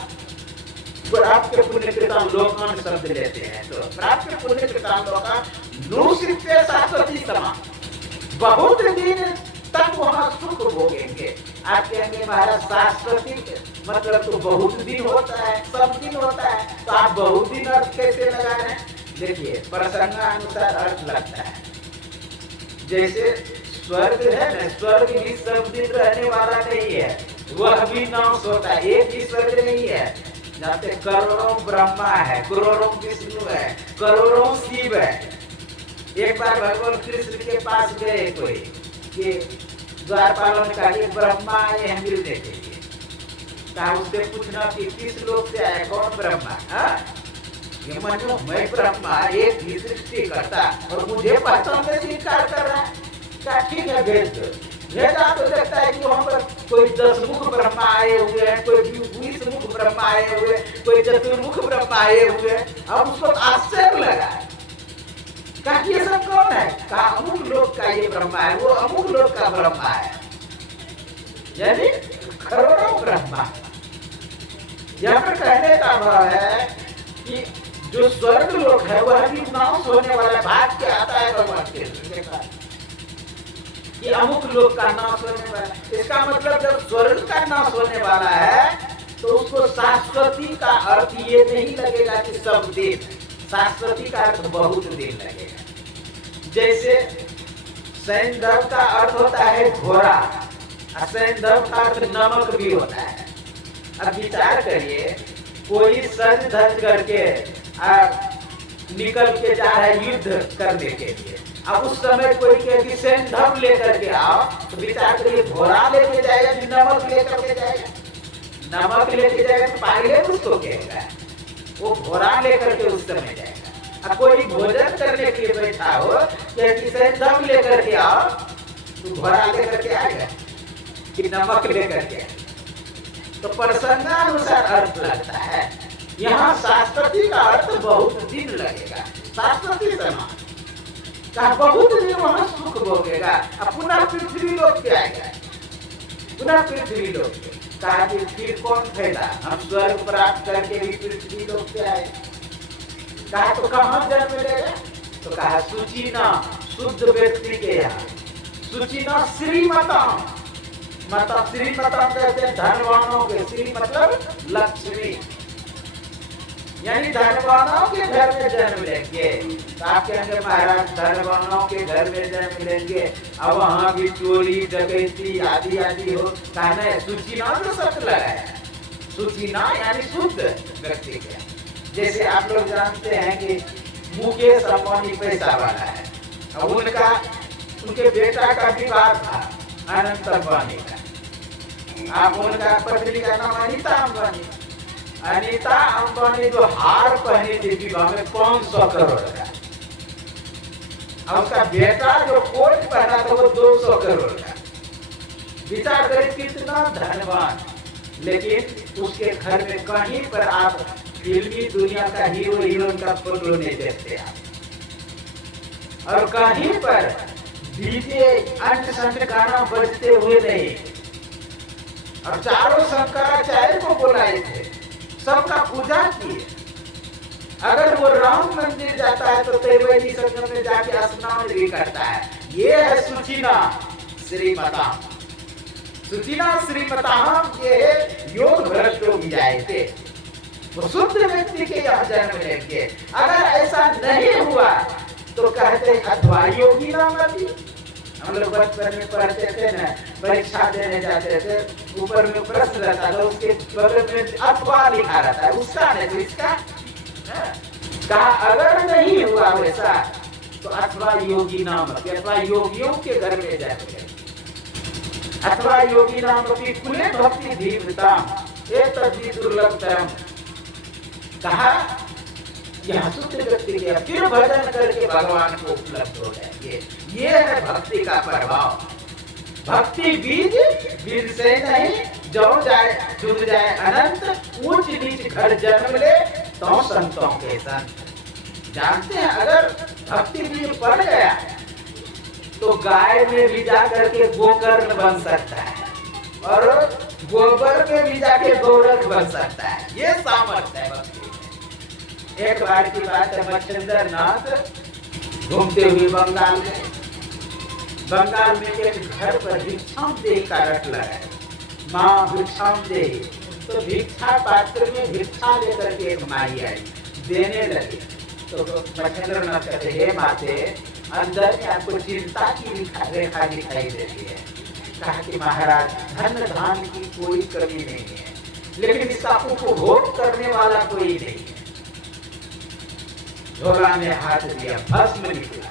प्राप्त पुण्य कृताम लोकान शब्द लेते हैं तो प्राप्त पुण्य कृताम लोकान नुसित्य शाश्वती समा, बहुत दिन तक वहाँ सुख भोगेंगे। आप कहेंगे महाराज शाश्वती मतलब तो बहुत दिन होता है, सब दिन होता है, तो आप बहुत दिन अर्थ कैसे लगा रहे हैं? देखिए प्रसंगानुसार अर्थ लगता है। जैसे स्वर्ग है ना, स्वर्ग भी सब दिन रहने वाला नहीं है, वह भी नाश होता है, एक ही स्वर्ग नहीं है। जाते करोड़ों ब्रह्मा है, करोड़ों विष्णु है, करोड़ों शिव है। एक बार भगवान कृष्ण के पास गए कोई कि द्वारपालों ने कहा कि ब्रह्मा आए हैं मिलने के लिए, कहा उससे पूछना कि किस लोक से आए, कौन ब्रह्मा? ये मानो मैं ब्रह्मा एक ही सृष्टि करता और मुझे पहचानने से इनकार कर रहा है। क्या ठीक है, भेज दो। भेजा तो देखता है कि वहाँ पर कोई 10 मुख ब्रह्मा आए हुए हैं, कोई 20 मुख ब्रह्मा आए हुए, कोई चतुर्मुख ब्रह्मा आए हुए हैं। अब उसको आश्चर्य लगा, कहा ये सब कौन है? कहा अमुक लोक का ये ब्रह्मा है, वो अमुक लोक का ब्रह्मा है। यानी करोड़ों ब्रह्मा। यहाँ पर कहने का भाव है कि जो स्वर्ग लोक है वह भी नाश होने वाला, भाग के आता है भगवान के कि अमुक लोक का नाश होने वाला है। इसका मतलब जब स्वर्ग का नाश होने वाला है तो उसको शाश्वती का अर्थ ये नहीं लगेगा कि सब दिन, शाश्वती का अर्थ बहुत दिन लगेगा। जैसे सैंधव का अर्थ होता है घोड़ा, और सैंधव का अर्थ नमक भी होता है। अब विचार करिए, कोई सज धज करके निकल के जा रहा है युद्ध करने के लिए, अब उस समय कोई कहती सैंधव लेकर के आओ, तो विचार करिए घोड़ा लेके जाएगा कि नमक लेकर के जाएगा? नमक लेके जाएगा तो पागले उसको कहेगा, वो घोड़ा लेकर के उस समय जाएगा। अब कोई भोजन करने के लिए बैठा हो, कहती सैंधव लेकर के आओ, तो घोड़ा लेकर के आएगा कि नमक लेकर के? तो प्रसंगानुसार अर्थ लगता है। यहाँ शाश्वती का अर्थ बहुत दिन लगेगा, शाश्वती समान का बहुत दिन वहाँ सुख भोगेगा, पुनः पृथ्वी लोक पे आएगा, पुनः पृथ्वी लोक पे। कहा कि फिर कौन फायदा, हम स्वर्ग प्राप्त करके भी पृथ्वी लोक पे आए। कहा तो कहाँ जन्म लेगा? तो कहा सुचिना, शुद्ध व्यक्ति के यहाँ, सुचिना श्रीमता, माता श्रीमता कहते हैं धनवानों के, श्री मतलब लक्ष्मी, यानी धनवानों के घर में जन्म लेंगे। तो आप कहेंगे महाराज धनवानों के घर में जन्म लेंगे, अब वहाँ भी चोरी डकैती आदि आदि हो, कहना है सुचिना तो शब्द लगाया, सुचिना यानी शुद्ध व्यक्ति के। जैसे आप लोग जानते हैं कि मुकेश अंबानी पैसा वाला है, अब उनके बेटा का विवाह था अनंत अंबानी का, आप उनका पत्नी का नाम अनीता अंबानी। अनीता अंबानी जो हार पहनी थी विवाह में 500 करोड़ का, और उसका बेटा जो कोट पहना था वो 200 करोड़ का। विचार करें कितना धनवान, लेकिन उसके घर में कहीं पर आप फिल्मी दुनिया का हीरो हीरोइन का फोटो नहीं देखते आप, और कहीं पर डीजे अंट संट गाना बजते हुए नहीं, और चारों शंकराचार्य को बुलाए थे, सबका पूजा किए। अगर वो राम मंदिर जाता है तो त्रिवेणी संगम में जाके स्नान भी करता है। ये है सुचिना श्रीमता, सुचिना श्रीमता, ये योग भ्रष्ट भी जाए थे, वो शुद्ध व्यक्ति के यहाँ जन्म लेंगे। अगर ऐसा नहीं हुआ तो कहते अथवा योगी नाम अति। हम लोग बचपन में पढ़ते थे ना, परीक्षा देने जाते थे, ऊपर में प्रश्न रहता था, उसके बगल में अथवा लिखा रहता है, उसका नहीं तो इसका। कहा अगर नहीं हुआ वैसा तो अथवा योगी नाम, अथवा योगियों के घर में जाते, अथवा योगी नाम की कुले भक्ति धीमता एक तद्वी दुर्लभतरम। कहा यह शुद्ध व्यक्ति के फिर भजन करके भगवान को उपलब्ध हो जाएंगे। ये है भक्ति का प्रभाव। भक्ति बीज, बीज से नहीं जो जाए जुड़ जाए अनंत, ऊंच नीच घर जन्म ले तो संतों के संत। जानते हैं अगर भक्ति बीज पड़ गया तो गाय में भी जाकर के गोकर्ण बन सकता है, और गोबर में भी जाके गोरख बन सकता है। ये सामर्थ्य है भक्ति। एक बार की बात है, मच्छिंद्र नाथ घूमते हुए बंगाल में एक घर पर भिक्षाम देही का रट लगा है, माँ भिक्षाम देही। तो भिक्षा पात्र में भिक्षा लेकर के एक माई आई, देने लगी। तो मच्छिंद्र नाथ कहते हे माते, अंदर में आपको चिंता की रेखा दिखाई देती है। कहा कि महाराज धन धान की कोई कमी नहीं है, लेकिन इसका उपभोग करने वाला कोई नहीं है। झोला में हाथ दिया, भस्म निकला,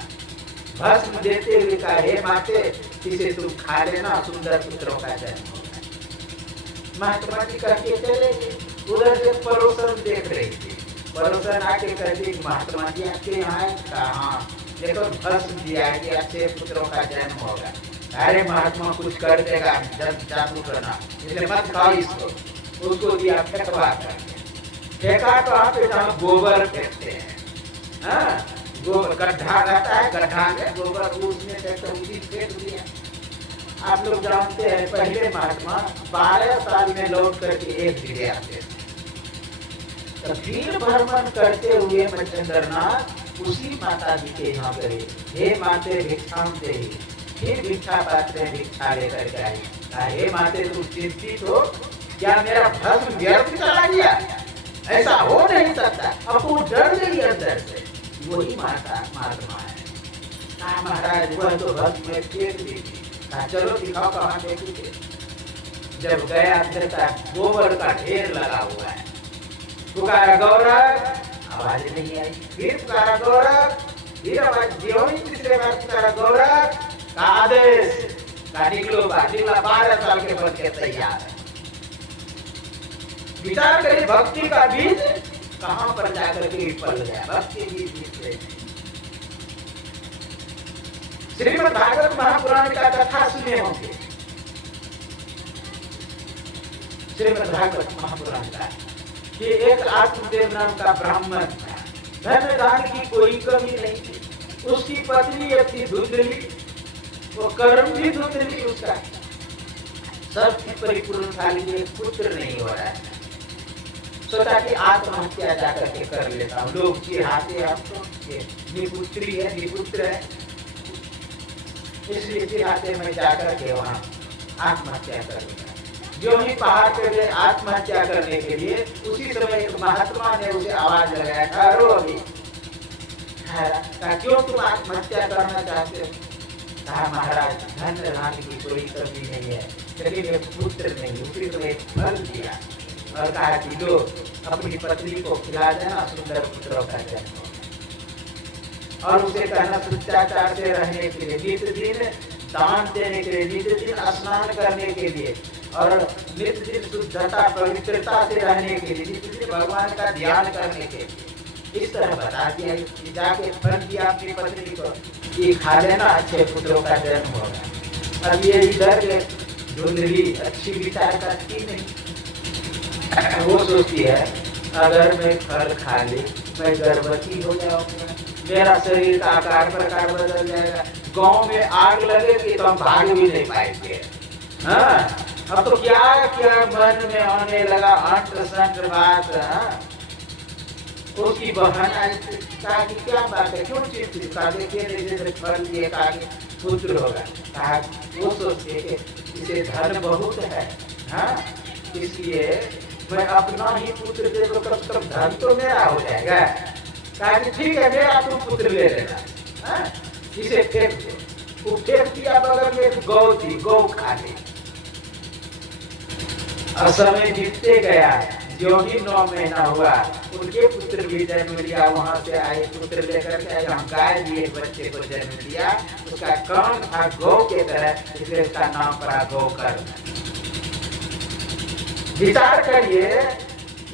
भस्म देते हुए कहा हे माते, इसे तुम खा लेना, सुंदर पुत्रों का जन्म होगा। महात्मा जी करके चले गए। उधर से पड़ोसन देख रही थी, पड़ोसन आके कहती महात्मा जी आपके यहाँ कहा देखो भस्म दिया है कि अच्छे पुत्रों का जन्म होगा। अरे महात्मा कुछ कर देगा, जादू करना, इसलिए मत खाओ इसको। उसको दिया फेंकवा करके, फेंका तो आप जहाँ गोबर फेंकते हैं, गोबर गड्ढा रहता है, गड्ढा में गोबर उसमें फेंक दिया। आप लोग जानते हैं पहले महात्मा 12 साल में लौट करके एक जगह आते थे। तो फिर भ्रमण करते हुए मच्छिंद्रनाथ उसी माता जी के यहाँ गए। हे माते भिक्षाम देहि, फिर भिक्षा पात्र भिक्षा लेकर के आई। हे माते तुम चिंतित हो क्या, मेरा भस्म व्यर्थ चला गया? ऐसा हो नहीं सकता। अब वो डर गई अंदर से। वही माता महात्मा है। महाराज वह तो भस्म में फेंक दी थी। चलो दिखाओ कहाँ फेंकी थी। जब गया देखा गोबर का ढेर लगा हुआ है। पुकारा गौरव, आवाज नहीं आई। फिर पुकारा गौरव, फिर आवाज तीसरे बार पुकारा गौरव का आदेश का निकलो बाहर। 12 साल के बच्चे तैयार है। विचार करिए भक्ति का बीज कहां पर जाकर के पल गया। भक्ति बीज से श्रीमद् भागवत महापुराण का कथा सुने होंगे। श्रीमद् भागवत महापुराण का कि एक आत्मदेव नाम का ब्राह्मण था। धन दान की कोई कमी नहीं थी। उसकी पत्नी अपनी धुंधली, वो कर्म भी धुंधली उसका, सब परिपूर्ण था, लेकिन पुत्र नहीं हो रहा है। सोचा कि आत्महत्या जाकर के कर लेता हूँ। लोग चिढ़ाते हैं हमको, निपुत्री है, निपुत्र है, इसलिए चिढ़ाते मैं जाकर के वहाँ आत्महत्या कर लूंगा। जो ही पहाड़ पे गए आत्महत्या करने के लिए, उसी समय एक महात्मा ने उसे आवाज लगाया, ठहरो अभी। क्यों तुम आत्महत्या करना चाहते हो? कहा महाराज धन धान की कोई कमी नहीं है, लेकिन एक पुत्र नहीं। उसी समय एक फल दिया और कहा कि लो अपनी पत्नी को खिला देना, सुंदर पुत्रों का जन्म। और उसे कहना शिष्टाचार से रहने के लिए, नित्य दिन दान देने के लिए, नित्य दिन स्नान करने के लिए, और नित्य दिन शुद्धता पवित्रता से रहने के लिए, नित्य दिन भगवान का ध्यान करने के लिए। इस तरह बता दिया कि जाके फल दिया अपनी पत्नी को, ये खा लेना, अच्छे पुत्रों का जन्म होगा। अब ये इधर धुंधली अच्छी विचार करती नहीं। वो सोचती है अगर मैं फल खा ली मैं गर्भवती हो जाऊंगा, मेरा शरीर का आकार प्रकार बदल जाएगा, गांव में आग लगेगी तो हम भाग भी नहीं पाएंगे। हाँ, अब तो क्या क्या मन में आने लगा अंट संट बात। उसकी बहन आई कहा कि क्या बात है, क्यों चिंतित? कहा देखिए फल दिए, कहा पुत्र होगा। कहा वो सोचते कि इसे धन बहुत है, हाँ, इसलिए मैं अपना ही पुत्र दे दो, तब धन तो मेरा हो जाएगा। कहा कि ठीक है मेरा तुम पुत्र ले लेना, हाँ, इसे फेंक दो। वो फेंक दिया, बगल में गौ थी, गौ खा ली। समय बीतते गया, जो ही 9 महीना हुआ उनके पुत्र भी जन्म लिया। वहां से आए पुत्र लेकर के आए, हम गाय भी एक बच्चे को जन्म दिया। उसका कान था गौ के तरह, इसलिए उसका नाम पड़ा गौकर्ण। विचार करिए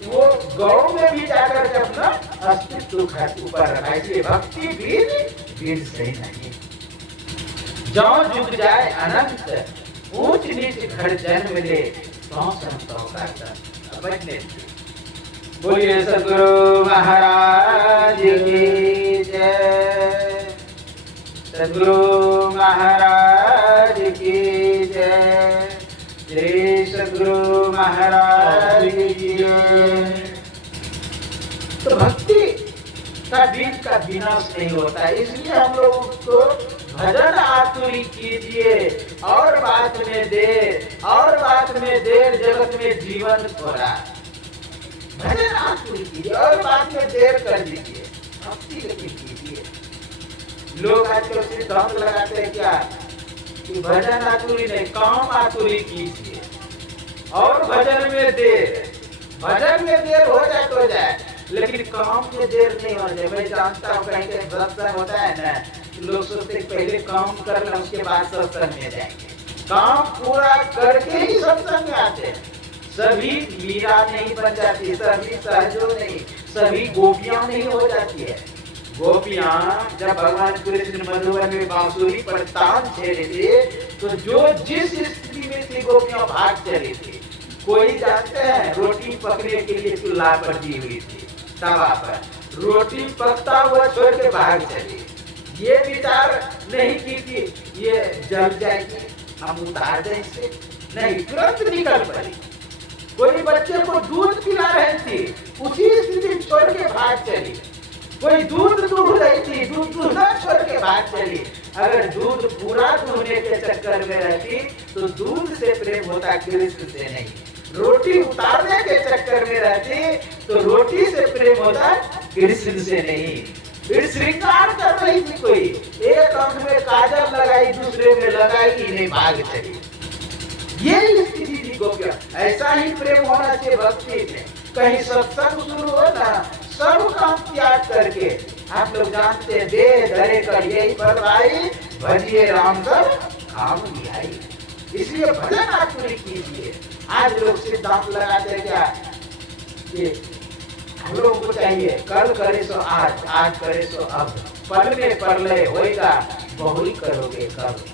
वो गौ में भी जाकर के अपना अस्तित्व ऊपर रखा। इसलिए भक्ति बीज सही नहीं। जो जुग जाए अनंत, ऊंच नीच घर जन्म ले, तो संतों का बैठने। बोलिए सद्गुरु महाराज की जय, सद्गुरु महाराज की जय, श्री सद्गुरु महाराज की जय। तो भक्ति का बीज का विनाश नहीं होता है, इसलिए हम लोग को भजन आतुरी कीजिए और बात में देर, और बात में देर जगत में जीवन थोड़ा। भजन आतुरी कीजिए और बात में देर कर दीजिए, भक्ति लेकिन कीजिए। लोग आजकल सिद्धांत लगाते हैं क्या कि भजन आतुरी नहीं, काम आतुरी कीजिए और भजन में देर। भजन में देर हो जाए तो जाए, लेकिन काम में देर नहीं हो जाए। मैं जानता हूँ कहीं कहीं सत्संग होता है ना, लोग सोचते पहले काम कर लें उसके बाद सत्संग में जाएंगे। काम पूरा करके ही सत्संग में आते हैं। सभी मीरा नहीं बन जाती, सभी सहजो नहीं, सभी गोपियां नहीं हो जाती है। गोपियां जब भगवान कृष्ण मधुबन में बांसुरी पर तान छेड़े थे, तो जो जिस स्थिति में थी गोपियां भाग चली थी। कोई जानते हैं रोटी पकने के लिए चूल्हा पर दी हुई थी, तवा पर रोटी पकता हुआ छोड़ के भाग चली। ये विचार नहीं की कि ये जल जाएगी, हम उतार दें इसे? नहीं, तुरंत निकल पड़ी। कोई बच्चे को दूध पिला रहे थे, उसी स्थिति छोड़ के भाग चली। कोई दूध दूह रही थी, दूध दूहना छोड़ के भाग चली। अगर दूध पूरा दूहने के चक्कर में रहती तो दूध से प्रेम होता, कृष्ण से नहीं। रोटी उतारने के चक्कर में रहती तो रोटी से प्रेम होता, कृष्ण से नहीं। फिर श्रृंगार कर रही थी कोई, एक आंख में काजल लगाई, दूसरे में लगाई ही नहीं, भाग चली। ये स्थिति थी गोपिया। ऐसा ही प्रेम होना चाहिए भक्ति में। कहीं सत्संग शुरू हो ना, सब काम त्याग करके, आप लोग जानते हैं, दे धरे कर यही परवाई, भजिए राम सब काम लियाई। इसलिए भजन आप पूरी कीजिए। आज लोग सिद्धांत लगाते क्या कि हम लोगों को चाहिए कल करे सो आज, आज करे सो अब, पल में परलय होएगा, बहुरी करोगे कब।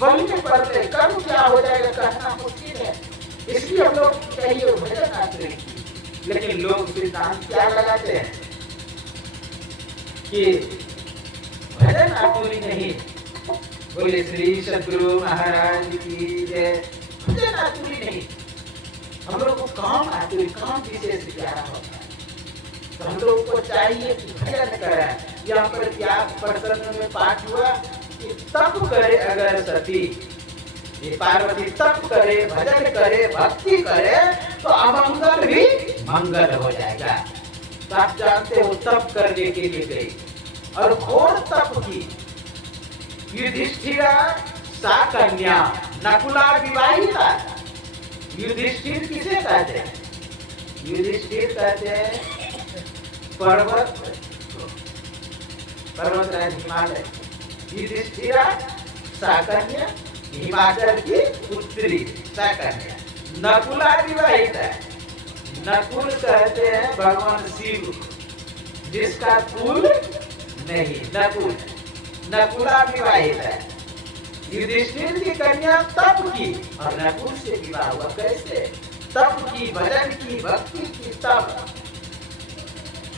पल में परलय कब क्या हो जाएगा कहना मुश्किल है। इसलिए हम लोग चाहिए भजन आप पूरी। लेकिन लोग सिद्धांत क्या लगाते हैं कि भजन आतुरी नहीं। बोले श्री सद्गुरु महाराज की जय। भजन आतुरी नहीं, हम लोग को काम आतुरी, काम विशेष प्यारा होता है। तो हम लोगों को चाहिए कि भजन करें। यहाँ पर क्या प्रसंग में पाठ हुआ कि तप करे अगर सती, ये पार्वती तप करे, भजन करे, भक्ति करे तो अमंगल भी मंगल हो जाएगा। तो आप जानते हो तप करने के लिए गई और घोर तप की। युधिष्ठिरा सा कन्या, नकुला विवाहिता। युधिष्ठिर किसे कहते हैं? युधिष्ठिर कहते हैं पर्वतराज हिमालय। युधिष्ठिरा सा कन्या, हिमाचल की पुत्री सा कन्या। नकुला विवाहित है। नकुल कहते हैं भगवान शिव, जिसका कुल नहीं, नकुल। नकुला विवाहित है। युधिष्ठिर की कन्या तप की और नकुल से विवाह हुआ। कैसे? तप की, भजन की, भक्ति की, तप।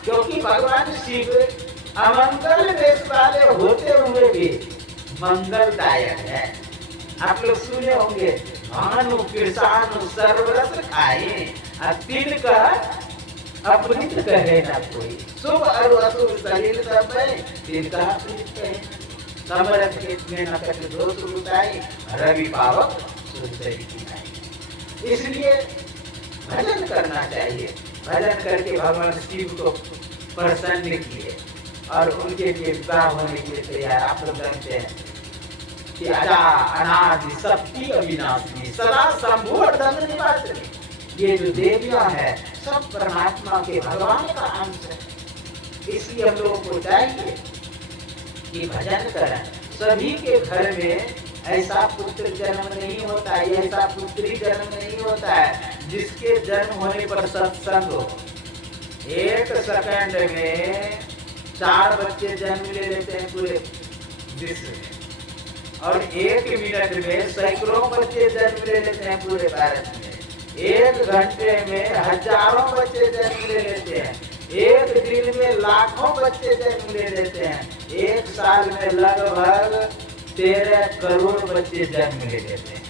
क्योंकि भगवान शिव अमंगल वेश वाले होते हुए भी मंगलदायक है। आप लोग सुने होंगे, भानु कृषानु सर्वरस खाए, तीन का अपनित कहे ना कोई। शुभ और अशुभ शरीर सब है, तीन का अपनित कहे। समरथ खेत में न कटे दोष उताई, रवि पावक सुरसरी की नाई। इसलिए भजन करना चाहिए। भजन करके भगवान शिव को प्रसन्न किए और उनके लिए विवाह होने के लिए तैयार। आप लोग जानते हैं कि अजा अनादि शक्ति अविनाशी सदा शंभु दंड निवासिनी। ये जो देवियां हैं सब परमात्मा के, भगवान का अंश है। इसलिए हम लोगों को चाहिए कि भजन करें। सभी के घर में ऐसा पुत्र जन्म नहीं होता है, ऐसा पुत्री जन्म नहीं होता है जिसके जन्म होने पर सत्संग हो। एक सेकंड में 4 बच्चे जन्म ले लेते हैं पूरे विश्व में, और 1 मिनट में सैकड़ों बच्चे जन्म ले लेते हैं पूरे भारत में। 1 घंटे में हजारों बच्चे जन्म ले लेते हैं। 1 दिन में लाखों बच्चे जन्म ले लेते हैं। 1 साल में लगभग 13 करोड़ बच्चे जन्म ले लेते हैं।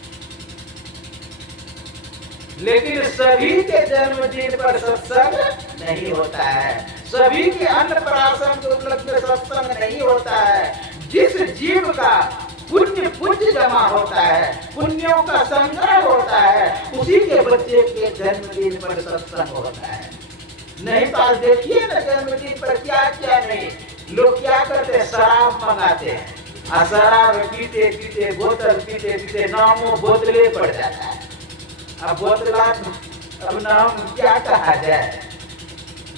लेकिन सभी के जन्मदिन पर सत्संग नहीं होता है। सभी के अन्नप्राशन के उपलक्ष्य में सत्संग नहीं होता है। जिस जीव का पुण्य जमा होता है, पुण्यों का संग्रह होता है, उसी के बच्चे के जन्मदिन पर सत्संग होता है। नहीं तो आज देखिए ना जन्मदिन पर क्या क्या नहीं, लोग क्या करते हैं, शराब मंगाते हैं। शराब पीते पीते, बोतल पीते पीते नामों बोतले पड़ जाता है। अब बोतला, अब नाम क्या कहा जाए,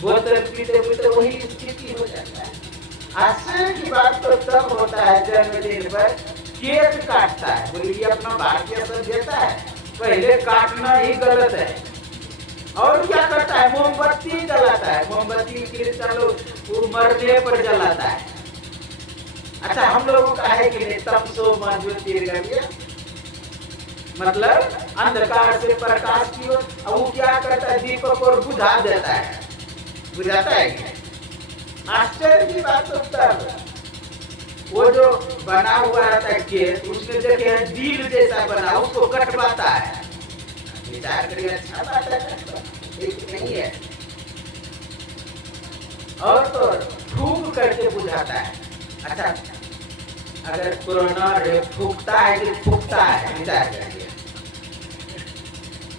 बोतल पीते पीते वही स्थिति हो जाता है। आश्चर्य की बात तो तब होता है जन्मदिन पर केक काटता है। बोलिए अपना भारतीय सभ्यता है, पहले काटना ही गलत है। और क्या करता है, मोमबत्ती जलाता है। मोमबत्ती के चलो वो मरने पर जलाता है। अच्छा, हम लोगों का है कि नहीं, तमसो मा ज्योतिर्गमय, मतलब अंधकार से प्रकाश की ओर। अब वो क्या करता है, दीपक और बुझा देता है। बुझाता है कि आश्चर्य की बात तो तब वो जो बना हुआ रहता है खेत, उसमें देखे हैं दिल जैसा बना, उसको कटवाता है। विचार करिए, अच्छा बात है, ठीक नहीं है। और तो फूंक करके बुझाता है। अच्छा, अगर कोरोना फूकता है कि फूकता है, विचार करिए,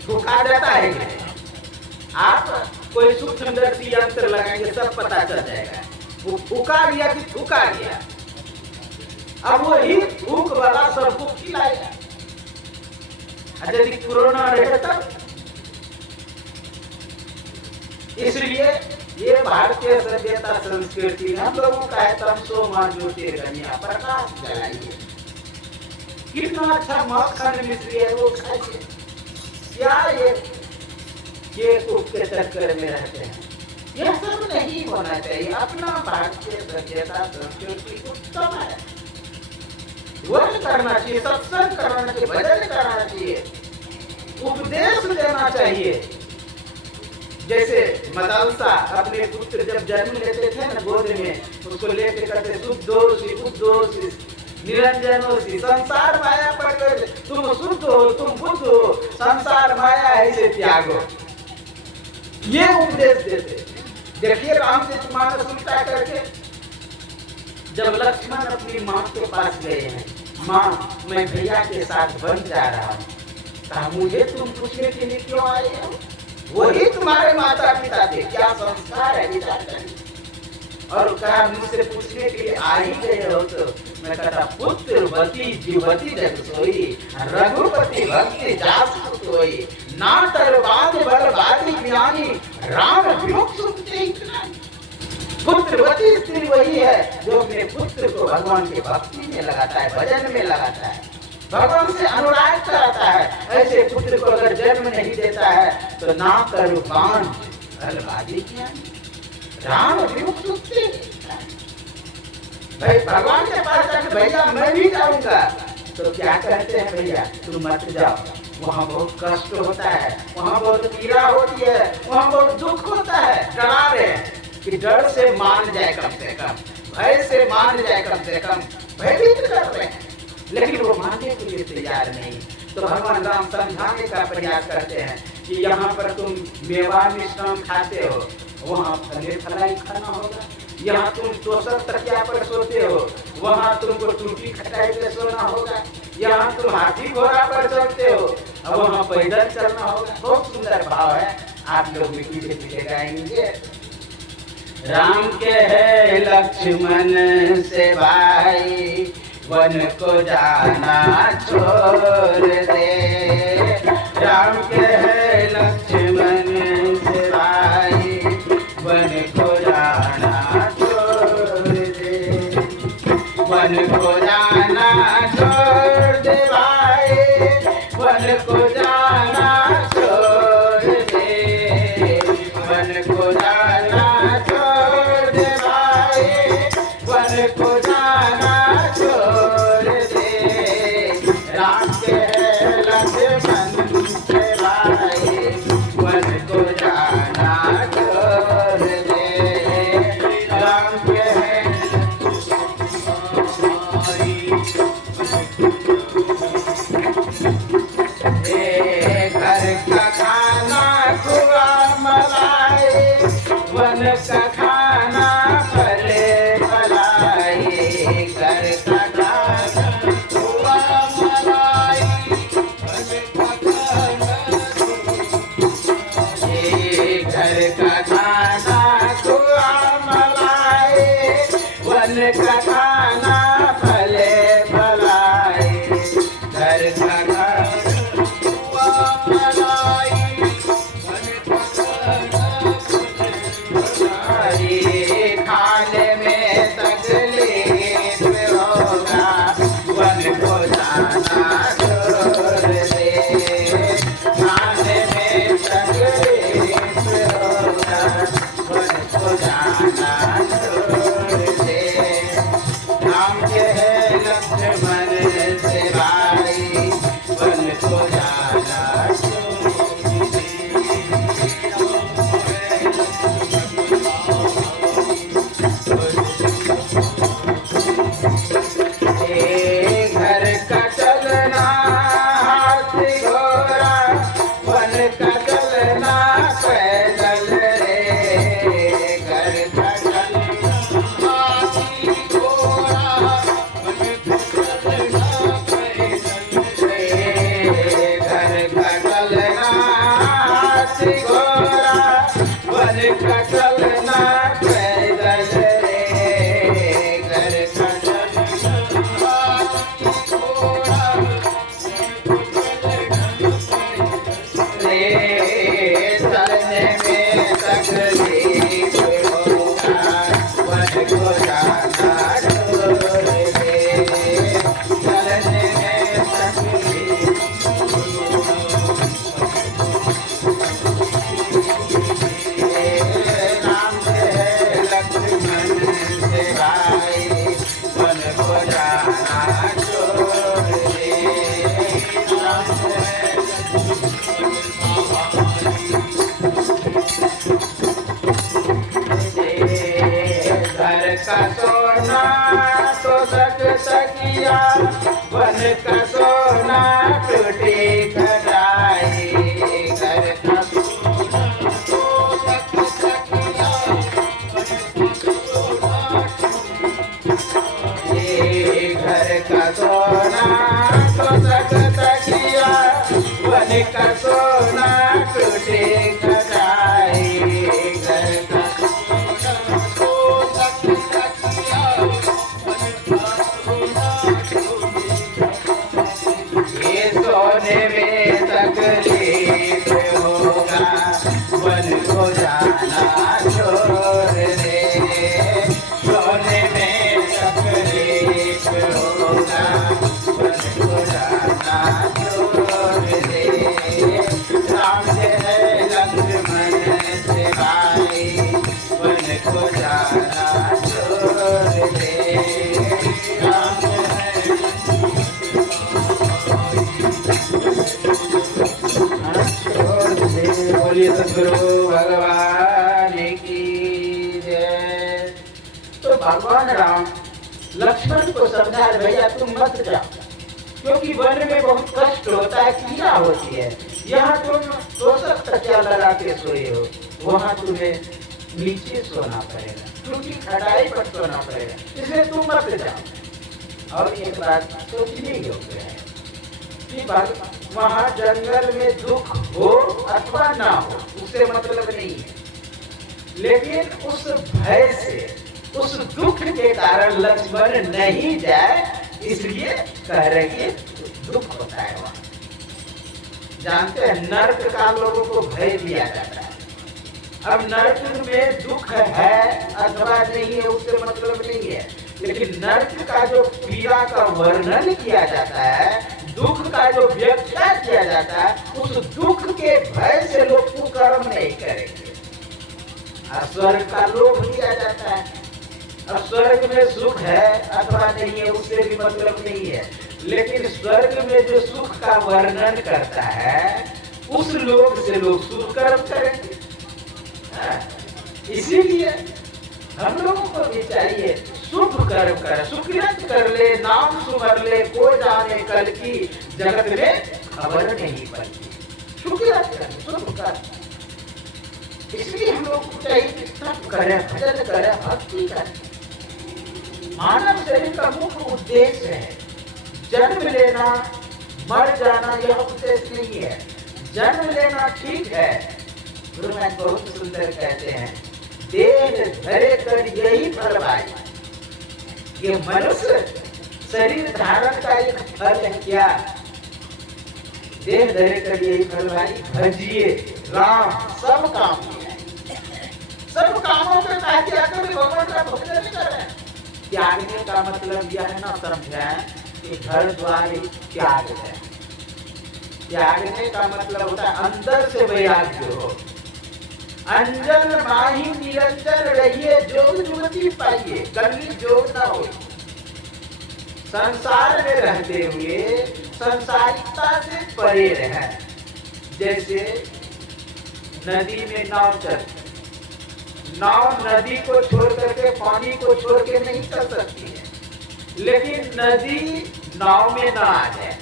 फूका जाता है कि आप कोई सूक्ष्मदर्शी यंत्र लगाएंगे सब पता चल जाएगा वो फूका गया कि फूका गया। अब वही फूक वाला सबको खिलाएगा। यदि कोरोना रहे तब, इसलिए ये भारतीय सभ्यता संस्कृति हम लोगों का है। तमसो मा ज्योतिर्गमया, प्रकाश जलाइए। कितना अच्छा मक्खन मिश्री है, वो खाइए। क्या ये कुक के चक्कर में रहते हैं, यह सब नहीं होना चाहिए। अपना भारतीय सभ्यता संस्कृति उत्तम है, वह करना चाहिए, सत्संग करना चाहिए, भजन करना चाहिए, उपदेश देना चाहिए। जैसे मदरसा अपने पुत्र जब जन्म लेते थे ना गोद में, उसको लेके कहते शुद्धोषि बुद्धोषि निरंजनोषि, संसार माया पड़ गए, तुम शुद्ध हो, तुम बुद्ध हो, संसार माया ऐसे त्यागो, ये उपदेश देते। देखिए रामचरितमानस उल्टा करके, जब लक्ष्मण अपनी माँ के पास गए हैं, माँ मैं भैया के साथ बन जा रहा हूँ, कहा मुझे तुम पूछने के लिए क्यों आए हो? वही तुम्हारे माता पिता थे, क्या संस्कार है विचार करिए। और कहा मुझसे पूछने के लिए आ ही गए हो तो मैं कहता पुत्रवती जीवती जग सोई, रघुपति भक्ति जासु सोई, नाटर बाध बल बाधी ज्ञानी, राम विमुख सुनते इतना। पुत्रवती स्त्री वही है जो अपने पुत्र को भगवान की भक्ति में लगाता है, भजन में लगाता है, भगवान से अनुराग कराता है। ऐसे पुत्र को अगर जन्म नहीं देता है तो ना करो बाण बलबाधी ज्ञानी, राम विमुख सुनते। भाई भगवान के पास जाकर भैया मैं भी जाऊंगा, तो क्या कहते हैं भैया तुम मत जाओ, वहाँ बहुत कष्ट होता है, वहाँ बहुत पीड़ा होती है, वहाँ बहुत दुख होता है। डरा रहे हैं कि डर से मान जाए कम से कम, भय से मान जाए कम से कम, भयभीत कर रहे हैं, लेकिन वो मानने के लिए तैयार नहीं। तो भगवान राम समझाने का प्रयास करते हैं कि यहाँ पर तुम मेवा मिश्रण खाते हो, वहाँ फले फलाई खाना होगा। यहाँ तुम तोसक तकिया पर सोते हो, वहाँ तुमको टूटी खटाई पे सोना होगा। यहाँ तुम हाथी घोड़ा पर चलते हो, अब वहाँ पैदल चलना होगा। बहुत सुंदर भाव है, आप लोग भी पीछे पीछे गाएंगे। राम के है लक्ष्मण से भाई, वन को जाना छोड़ दे। राम के है लक्ष्मण से भाई, वन को जाना छोड़ दे, वन को जाना छोड़ दे भाई, वन को जाना छोड़ दे, वन को जाना छोड़ दे भाई, वन को जाना छोड़ दे। राम के लक्ष्मण से भाई, वन को जाना छोड़ दे। राम के घर का खाना खुआ मलाई, वन का खाना फले फलाई, घर का खाना खुआ मलाई, वन का खाना, घर का खाना खुआ मलाई, वन का खाना फले फलाई, घर का खाने में तकलीफ होगा, वन को जाना छोड़ दे। खाने में तकलीफ होगा, वन को जाना छोड़ दे। घर का चलना पैदल रे, घर का चलना थोड़ा रे, चलने में तकलीफ होगा, वन को जाना छोड़ दे, चलने में तकलीफ राम है लक्ष्मण से भाई, वन को जाना छोड़ दे, राम है घर का सोना तो सक सकिया, वन का सोना टूटे खटाई, घर का सोना तो सक सकिया, ये घर का सोना तो सक सकिया, वन का सोना टूटे खटाई, घर का सोने में तकलीफ होगा, वन को जाना छोड़ दे, सोने में तकलीफ होगा, वन को जाना छोड़ दे, राम है लक्ष्मण से भाई, वन को जाना छोड़ दे, राम है बोलिए सद्गुरु भगवान की जय। तो भगवान राम लक्ष्मण को समझा, भैया तुम मत जाओ, क्योंकि वन में बहुत कष्ट होता है, पीड़ा होती है, यहाँ तुम तोशक तकिया लगा के सोए हो, वहाँ तुम्हें नीचे सोना पड़ेगा, क्योंकि खटाई पर सोना पड़ेगा, इसलिए तुम मत जाओ। और एक बात सोचने योग्य है कि वहाँ जंगल में दुख हो अथवा ना हो, उससे मतलब नहीं है, लेकिन उस भय से, उस दुख के कारण लक्ष्मण नहीं जाए, इसलिए कह रहे कि दुख होता है वहाँ। जानते हैं नर्क का लोगों को भय दिया जाता है, अब नर्क में दुख है अथवा नहीं है उससे मतलब नहीं है, लेकिन नर्क का जो पीड़ा का वर्णन किया जाता है, दुख का जो व्याख्या किया जाता है, उस दुख के भय से लोग कुकर्म नहीं करेंगे। स्वर्ग का लोभ दिया जाता है, अब स्वर्ग में सुख है अथवा नहीं है उससे भी मतलब नहीं है, लेकिन स्वर्ग में जो सुख का वर्णन करता है, उस लोग से लोग शुभ कर्म करेंगे। इसीलिए हम लोगों को भी चाहिए शुभ कर्म कर, सुकृत कर ले, नाम सुमर ले, को जाने कल की, जगत में खबर नहीं पड़ती, सुकृत कर, शुभ कर। इसलिए हम लोग को चाहिए कि सब करें, भजन करें, भक्ति करें। मानव शरीर का मुख्य उद्देश्य है जन्म लेना, मर जाना, यह उद्देश्य नहीं है। जन्म लेना ठीक है, गुरु महाराज बहुत सुंदर कहते हैं, देह धरे कर यही फल पाई। ये मनुष्य शरीर धारण का एक फल है क्या? देह धरे कर यही फल भाई, भजिए राम सब काम किया, सब कामों पे ताकि आकर भगवान का भजन कर रहे हैं। त्यागने का मतलब यह है ना, समझाएं कि घर द्वार त्याग है। त्यागने का मतलब होता है अंदर से वैराग्य हो, अंजन माही निरंजन रहिए, जोग जुगति पाइए, कली जोग न हो। संसार में रहते हुए संसारिकता से परे रहे। जैसे नदी में नाव चल, नाव नदी को छोड़ करके, पानी को छोड़ के नहीं चल सकती है, लेकिन नदी नाव में ना आ जाए।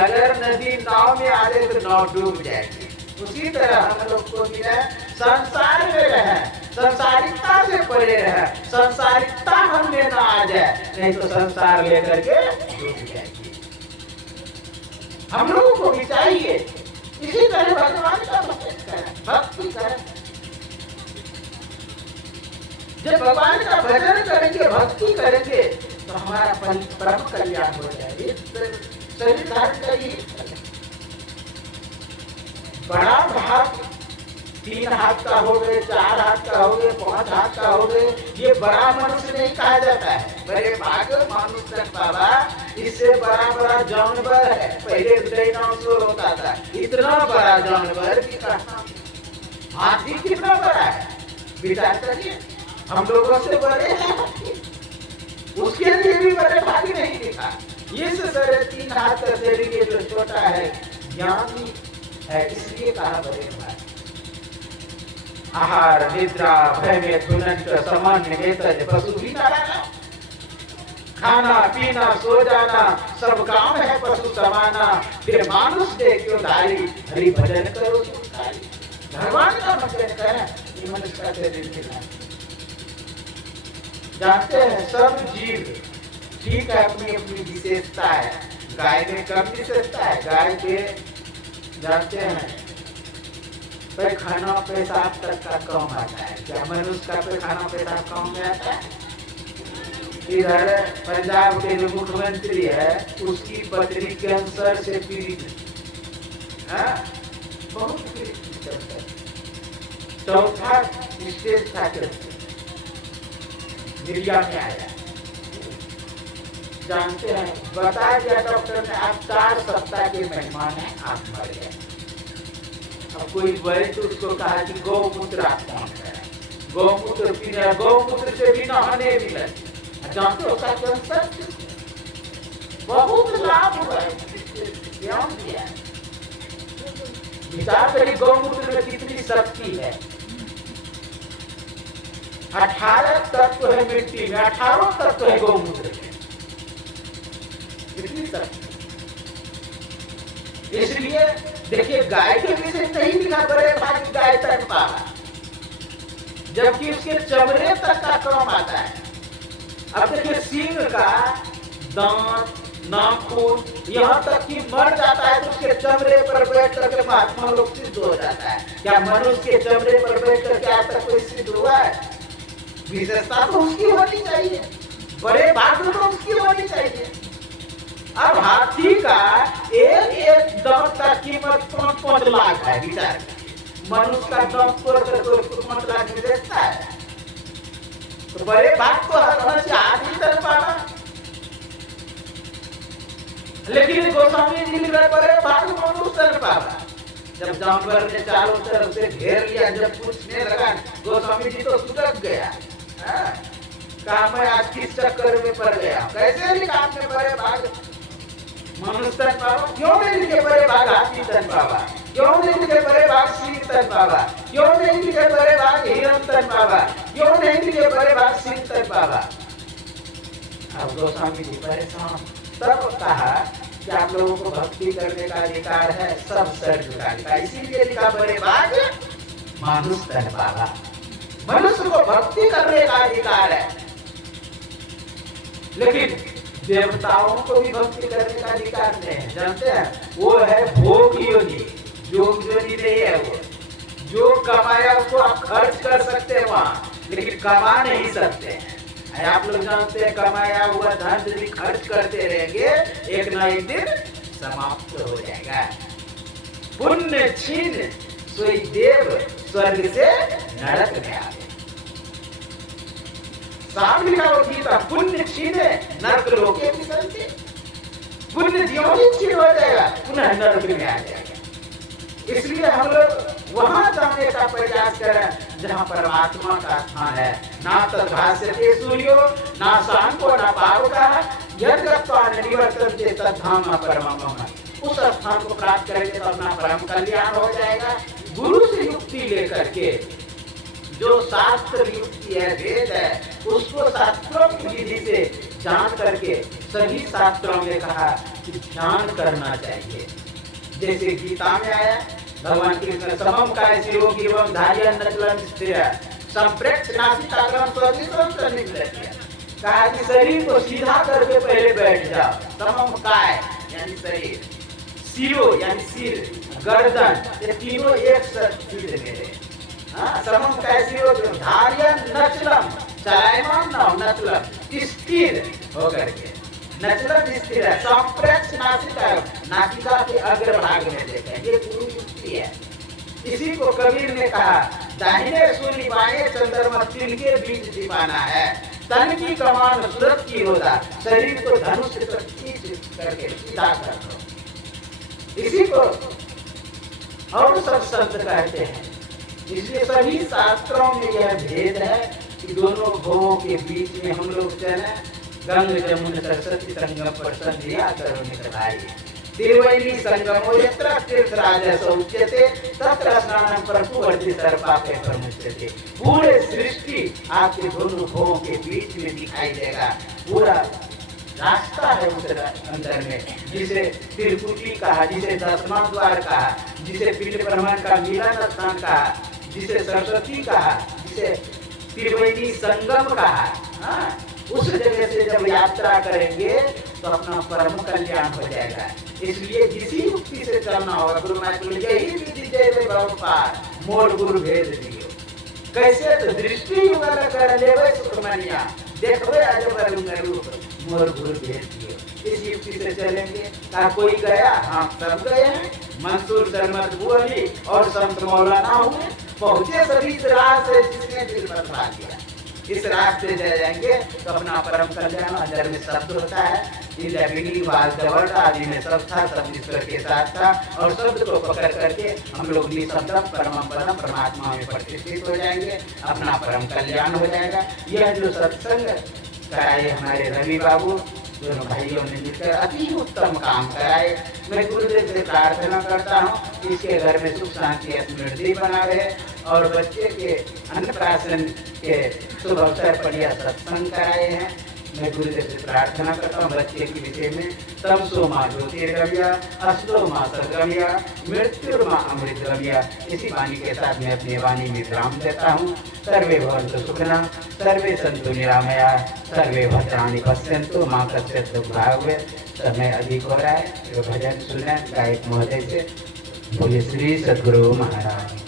अगर नदी नाव में आ जाए तो नाव डूब जाएगी। उसी तरह हम लोग को मिला संसार में रहे, संसारिकता से परे रहे, संसारिकता हम में ना आ जाए, नहीं तो संसार लेकर के डूब जाएगी। हम लोगों को भी चाहिए इसी तरह भगवान का भजन करें, भक्ति करें, जब भगवान का भजन करेंगे, भक्ति करेंगे, तो हमारा परम कल्याण हो जाए। शरीर धारण का ही बड़ा भाग 3 हाथ का हो गए, 4 हाथ का हो गए, 5 हाथ का हो गए, ये बड़ा मनुष्य नहीं कहा जाता है। बड़े भाग मनुष्य बाबा, इससे बड़ा जानवर है। पहले डायनासोर होता था, इतना बड़ा जानवर की कहा। हाथी कितना बड़ा है, विचार करिए। हम लोगों से बड़े हैं हाथी, उसके लिए भी बड़े भाग नहीं दिखा। ये 3.5 हाथ का शरीर ये जो छोटा है, ज्ञानी है, इसलिए कहा बड़े भाग। आहार निद्रा भय में तुनंत सामान्य वेतज पशु भी नारायण। खाना पीना सो जाना सब काम है पशु समाना। फिर मानुष दे क्यों धारी, हरि भजन करो सुखारी। भगवान का भजन करें, ये मनुष्य का शरीर दिखा। जानते हैं सब जीव ठीक है, अपनी अपनी विशेषता है। गाय में कम विशेषता है, गाय के जानते हैं पैखाना पेशाब तक का कम आता है। क्या मनुष्य का पैखाना पेशाब कम में आता है? इधर पंजाब के जो मुख्यमंत्री है, उसकी पत्नी कैंसर से पीड़ित है, बहुत पीड़ित। चौथा स्टेज था मीडिया में आया, जानते हैं, बता दिया डॉक्टर ने, आप 4 सप्ताह के मेहमान हैं, आप मर गए। अब कोई बड़े तो उसको कहा कि गौमूत्र आप कौन है, गौमूत्र पीना, गौमूत्र से भी नहाने भी लगे। जानते हो कैंसर बहुत लाभ हुआ है, ध्यान दिया। विचार करिए गौमूत्र में कितनी शक्ति है। 18 तत्व है मिट्टी में, 18 तत्व है गौमूत्र में, कितनी शक्ति। इसलिए देखिए गाय के विषय नहीं लिखा बड़े भाग गाय तक पाला, जबकि उसके चमड़े तक का काम आता है। अब देखिए सींग का दांत नाखून यहाँ तक कि मर जाता है तो उसके चमड़े पर बैठ करके महात्मा लोग सिद्ध हो जाता है। क्या मनुष्य के चमड़े पर बैठ करके आज तक कोई सिद्ध हुआ है? विशेषता तो उसकी होनी चाहिए, बड़े भाग तो उसकी होनी चाहिए। अब हाथी का एक दांत का कीमत 5-5 लाख है, विचार। मनुष्य का दांत तोड़ कर 5 लाख में बेचता है, तो बड़े भाग तो आदमी तर पाना। लेकिन गोस्वामी जी ने बड़े भाग मनुष्य तर पाना। जब जानवर ने चारों तरफ से घेर लिया, जब पूछने लगा, गोस्वामी जी तो सुटक गया। कहा मैं आज किस चक्कर में पड़ गया, कैसे लिखा आपने बड़े भाग मनुष्य तन पावा, क्यों नहीं लिखे बड़े भाग हाथी तन पावा, क्यों नहीं लिखे बड़े भाग सिंह तन पावा, क्यों नहीं लिखे बड़े भाग हिरण तन पावा, क्यों नहीं लिखे बड़े भाग सिंह तन पावा। अब गोस्वामी जी परेशान, तब कहा कि आप लोगों को भक्ति करने का अधिकार है, सब सर झुकाने का, इसीलिए लिखा बड़े भाग मनुष्य तन पावा। मनुष्य को भक्ति करने का अधिकार है, लेकिन देवताओं को भी भक्ति करने का अधिकार नहीं है। जानते हैं वो है भोग योनि, योग योनि नहीं है। वो जो कमाया उसको आप खर्च कर सकते हैं वहाँ, लेकिन कमा नहीं सकते हैं। आप लोग जानते हैं कमाया हुआ धन यदि खर्च करते रहेंगे, एक ना एक दिन समाप्त हो जाएगा। पुण्य छीन सोई देव स्वर्ग से नरक में आवे। साफ लिखा हो गीता, पुण्य छीने नरक लोके विसरते। पुण्य जीवन छीन हो जाएगा, पुनः नरक में आ जाएगा। इसलिए हम लोग वहां जाने का प्रयास करें जहां परमात्मा का स्थान है। ना तद्भास्यते सूर्यो ना शांको ना पावका यद्गत्वा निवर्तन्ते तद्धाम परमम् मम। उस स्थान को प्राप्त करेंगे तो अपना परम कल्याण हो जाएगा। गुरु से युक्ति लेकर के, जो शास्त्र युक्ति है, वेद है, उसको शास्त्रों की विधि से जान करके सभी शास्त्रों में कहा कि ध्यान करना चाहिए। जैसे गीता में आया, भगवान कृष्ण समम काय योगी एवं धार्य नचलन स्थिर संप्रेक्ष नासिकाग्रम स्वदिशं सन्निधत्ते। कहा कि शरीर को सीधा करके पहले बैठ जाओ। समम काय यानी शरीर, सिरो यानी सिर, गर्दन, ये तीनों एक साथ सीधे मेरे। समम काय सिरो धार्य नचलन चलायमान न हो, मतलब स्थिर होकर के, नचलन स्थिर है, संप्रेक्ष नासिका, नासिका के अग्रभाग में देखें, ये गुरु युक्ति है। इसी को कबीर ने कहा, दाहिने सूली बाएं चंद्रमा तिल के बीच दीवाना है, तन की कमान सूरत की रोदा, शरीर को धनुष से खींच करके सीधा कर दो। इसी को और सब संत कहते हैं। इसलिए सभी शास्त्रों में यह भेद है कि दोनों भवों के बीच में हम लोग चले, गंग जमुन सरस्वती संगम पर संध्या करो निकलाइए, तिरुवैली संगमो यत्र तीर्थराजस उच्यते तत्र स्नानं प्रभुवर्ति सर्वपापे प्रमुच्यते। पूरे सृष्टि आपके दोनों भवों के बीच में दिखाई देगा, पूरा रास्ता है उस अंदर में, जिसे त्रिकुटी कहा, जिसे दसवां द्वार कहा, जिसे पिंड ब्रह्मांड का मिलन स्थान कहा, जिसे सरस्वती कहा, जिसे त्रिवेणी संगम कहा। हाँ, उस जगह से जब यात्रा करेंगे तो अपना परम कल्याण हो जाएगा। इसलिए जिसी युक्ति से चलना होगा, गुरु महाराज बोले यही विधि जय भव पार, मोर गुरु भेद दियो। कैसे? तो दृष्टि युगल कर लेवे सुब्रमण्या, देखवे अजबर रूप, मोर गुरु भेद दियो। इस युक्ति से चलेंगे। कहा कोई गया? हाँ, सब गए हैं। मंसूर सरमत हुए और संत मौलाना हुए, पहुंचे सभी इस राह से जिसने दिल बदला दिया। इस रास्ते से जाएंगे तो अपना परम कल्याण। अंदर में शब्द होता है, इन बिगड़ी बात जबरद आदि में सब था, सब ईश्वर के साथ था, और शब्द को पकड़ करके हम लोग निशब्द परम परम परमात्मा में प्रतिष्ठित हो जाएंगे, अपना परम कल्याण हो जाएगा। यह जो सत्संग कराए हमारे रवि बाबू, दोनों भाइयों ने मिलकर अति उत्तम काम कराए। मैं गुरुदेव से प्रार्थना करता हूँ इसके घर में सुख शांति समृद्धि बना रहे, और बच्चे के अन्नप्राशन के शुभ अवसर पर यह सत्संग कराए हैं। मैं गुरुदेव से प्रार्थना करता हूँ बच्चे के विषय में, तमसो माँ ज्योतिर्गम्य, अस्तो माँ सद्गम्य, मृत्युर्मा अमृतगम्य। इसी वाणी के साथ मैं अपनी वाणी में विराम देता हूँ। सर्वे भवन्तु सुखिनः, सर्वे सन्तु निरामया, सर्वे भद्राणि पश्यन्तु माँ कश्चित् दुःखभाग् भवेत्। समय अधिक हो रहा है, तो भजन सुने गायक महोदय से। बोले श्री सद्गुरु महाराज।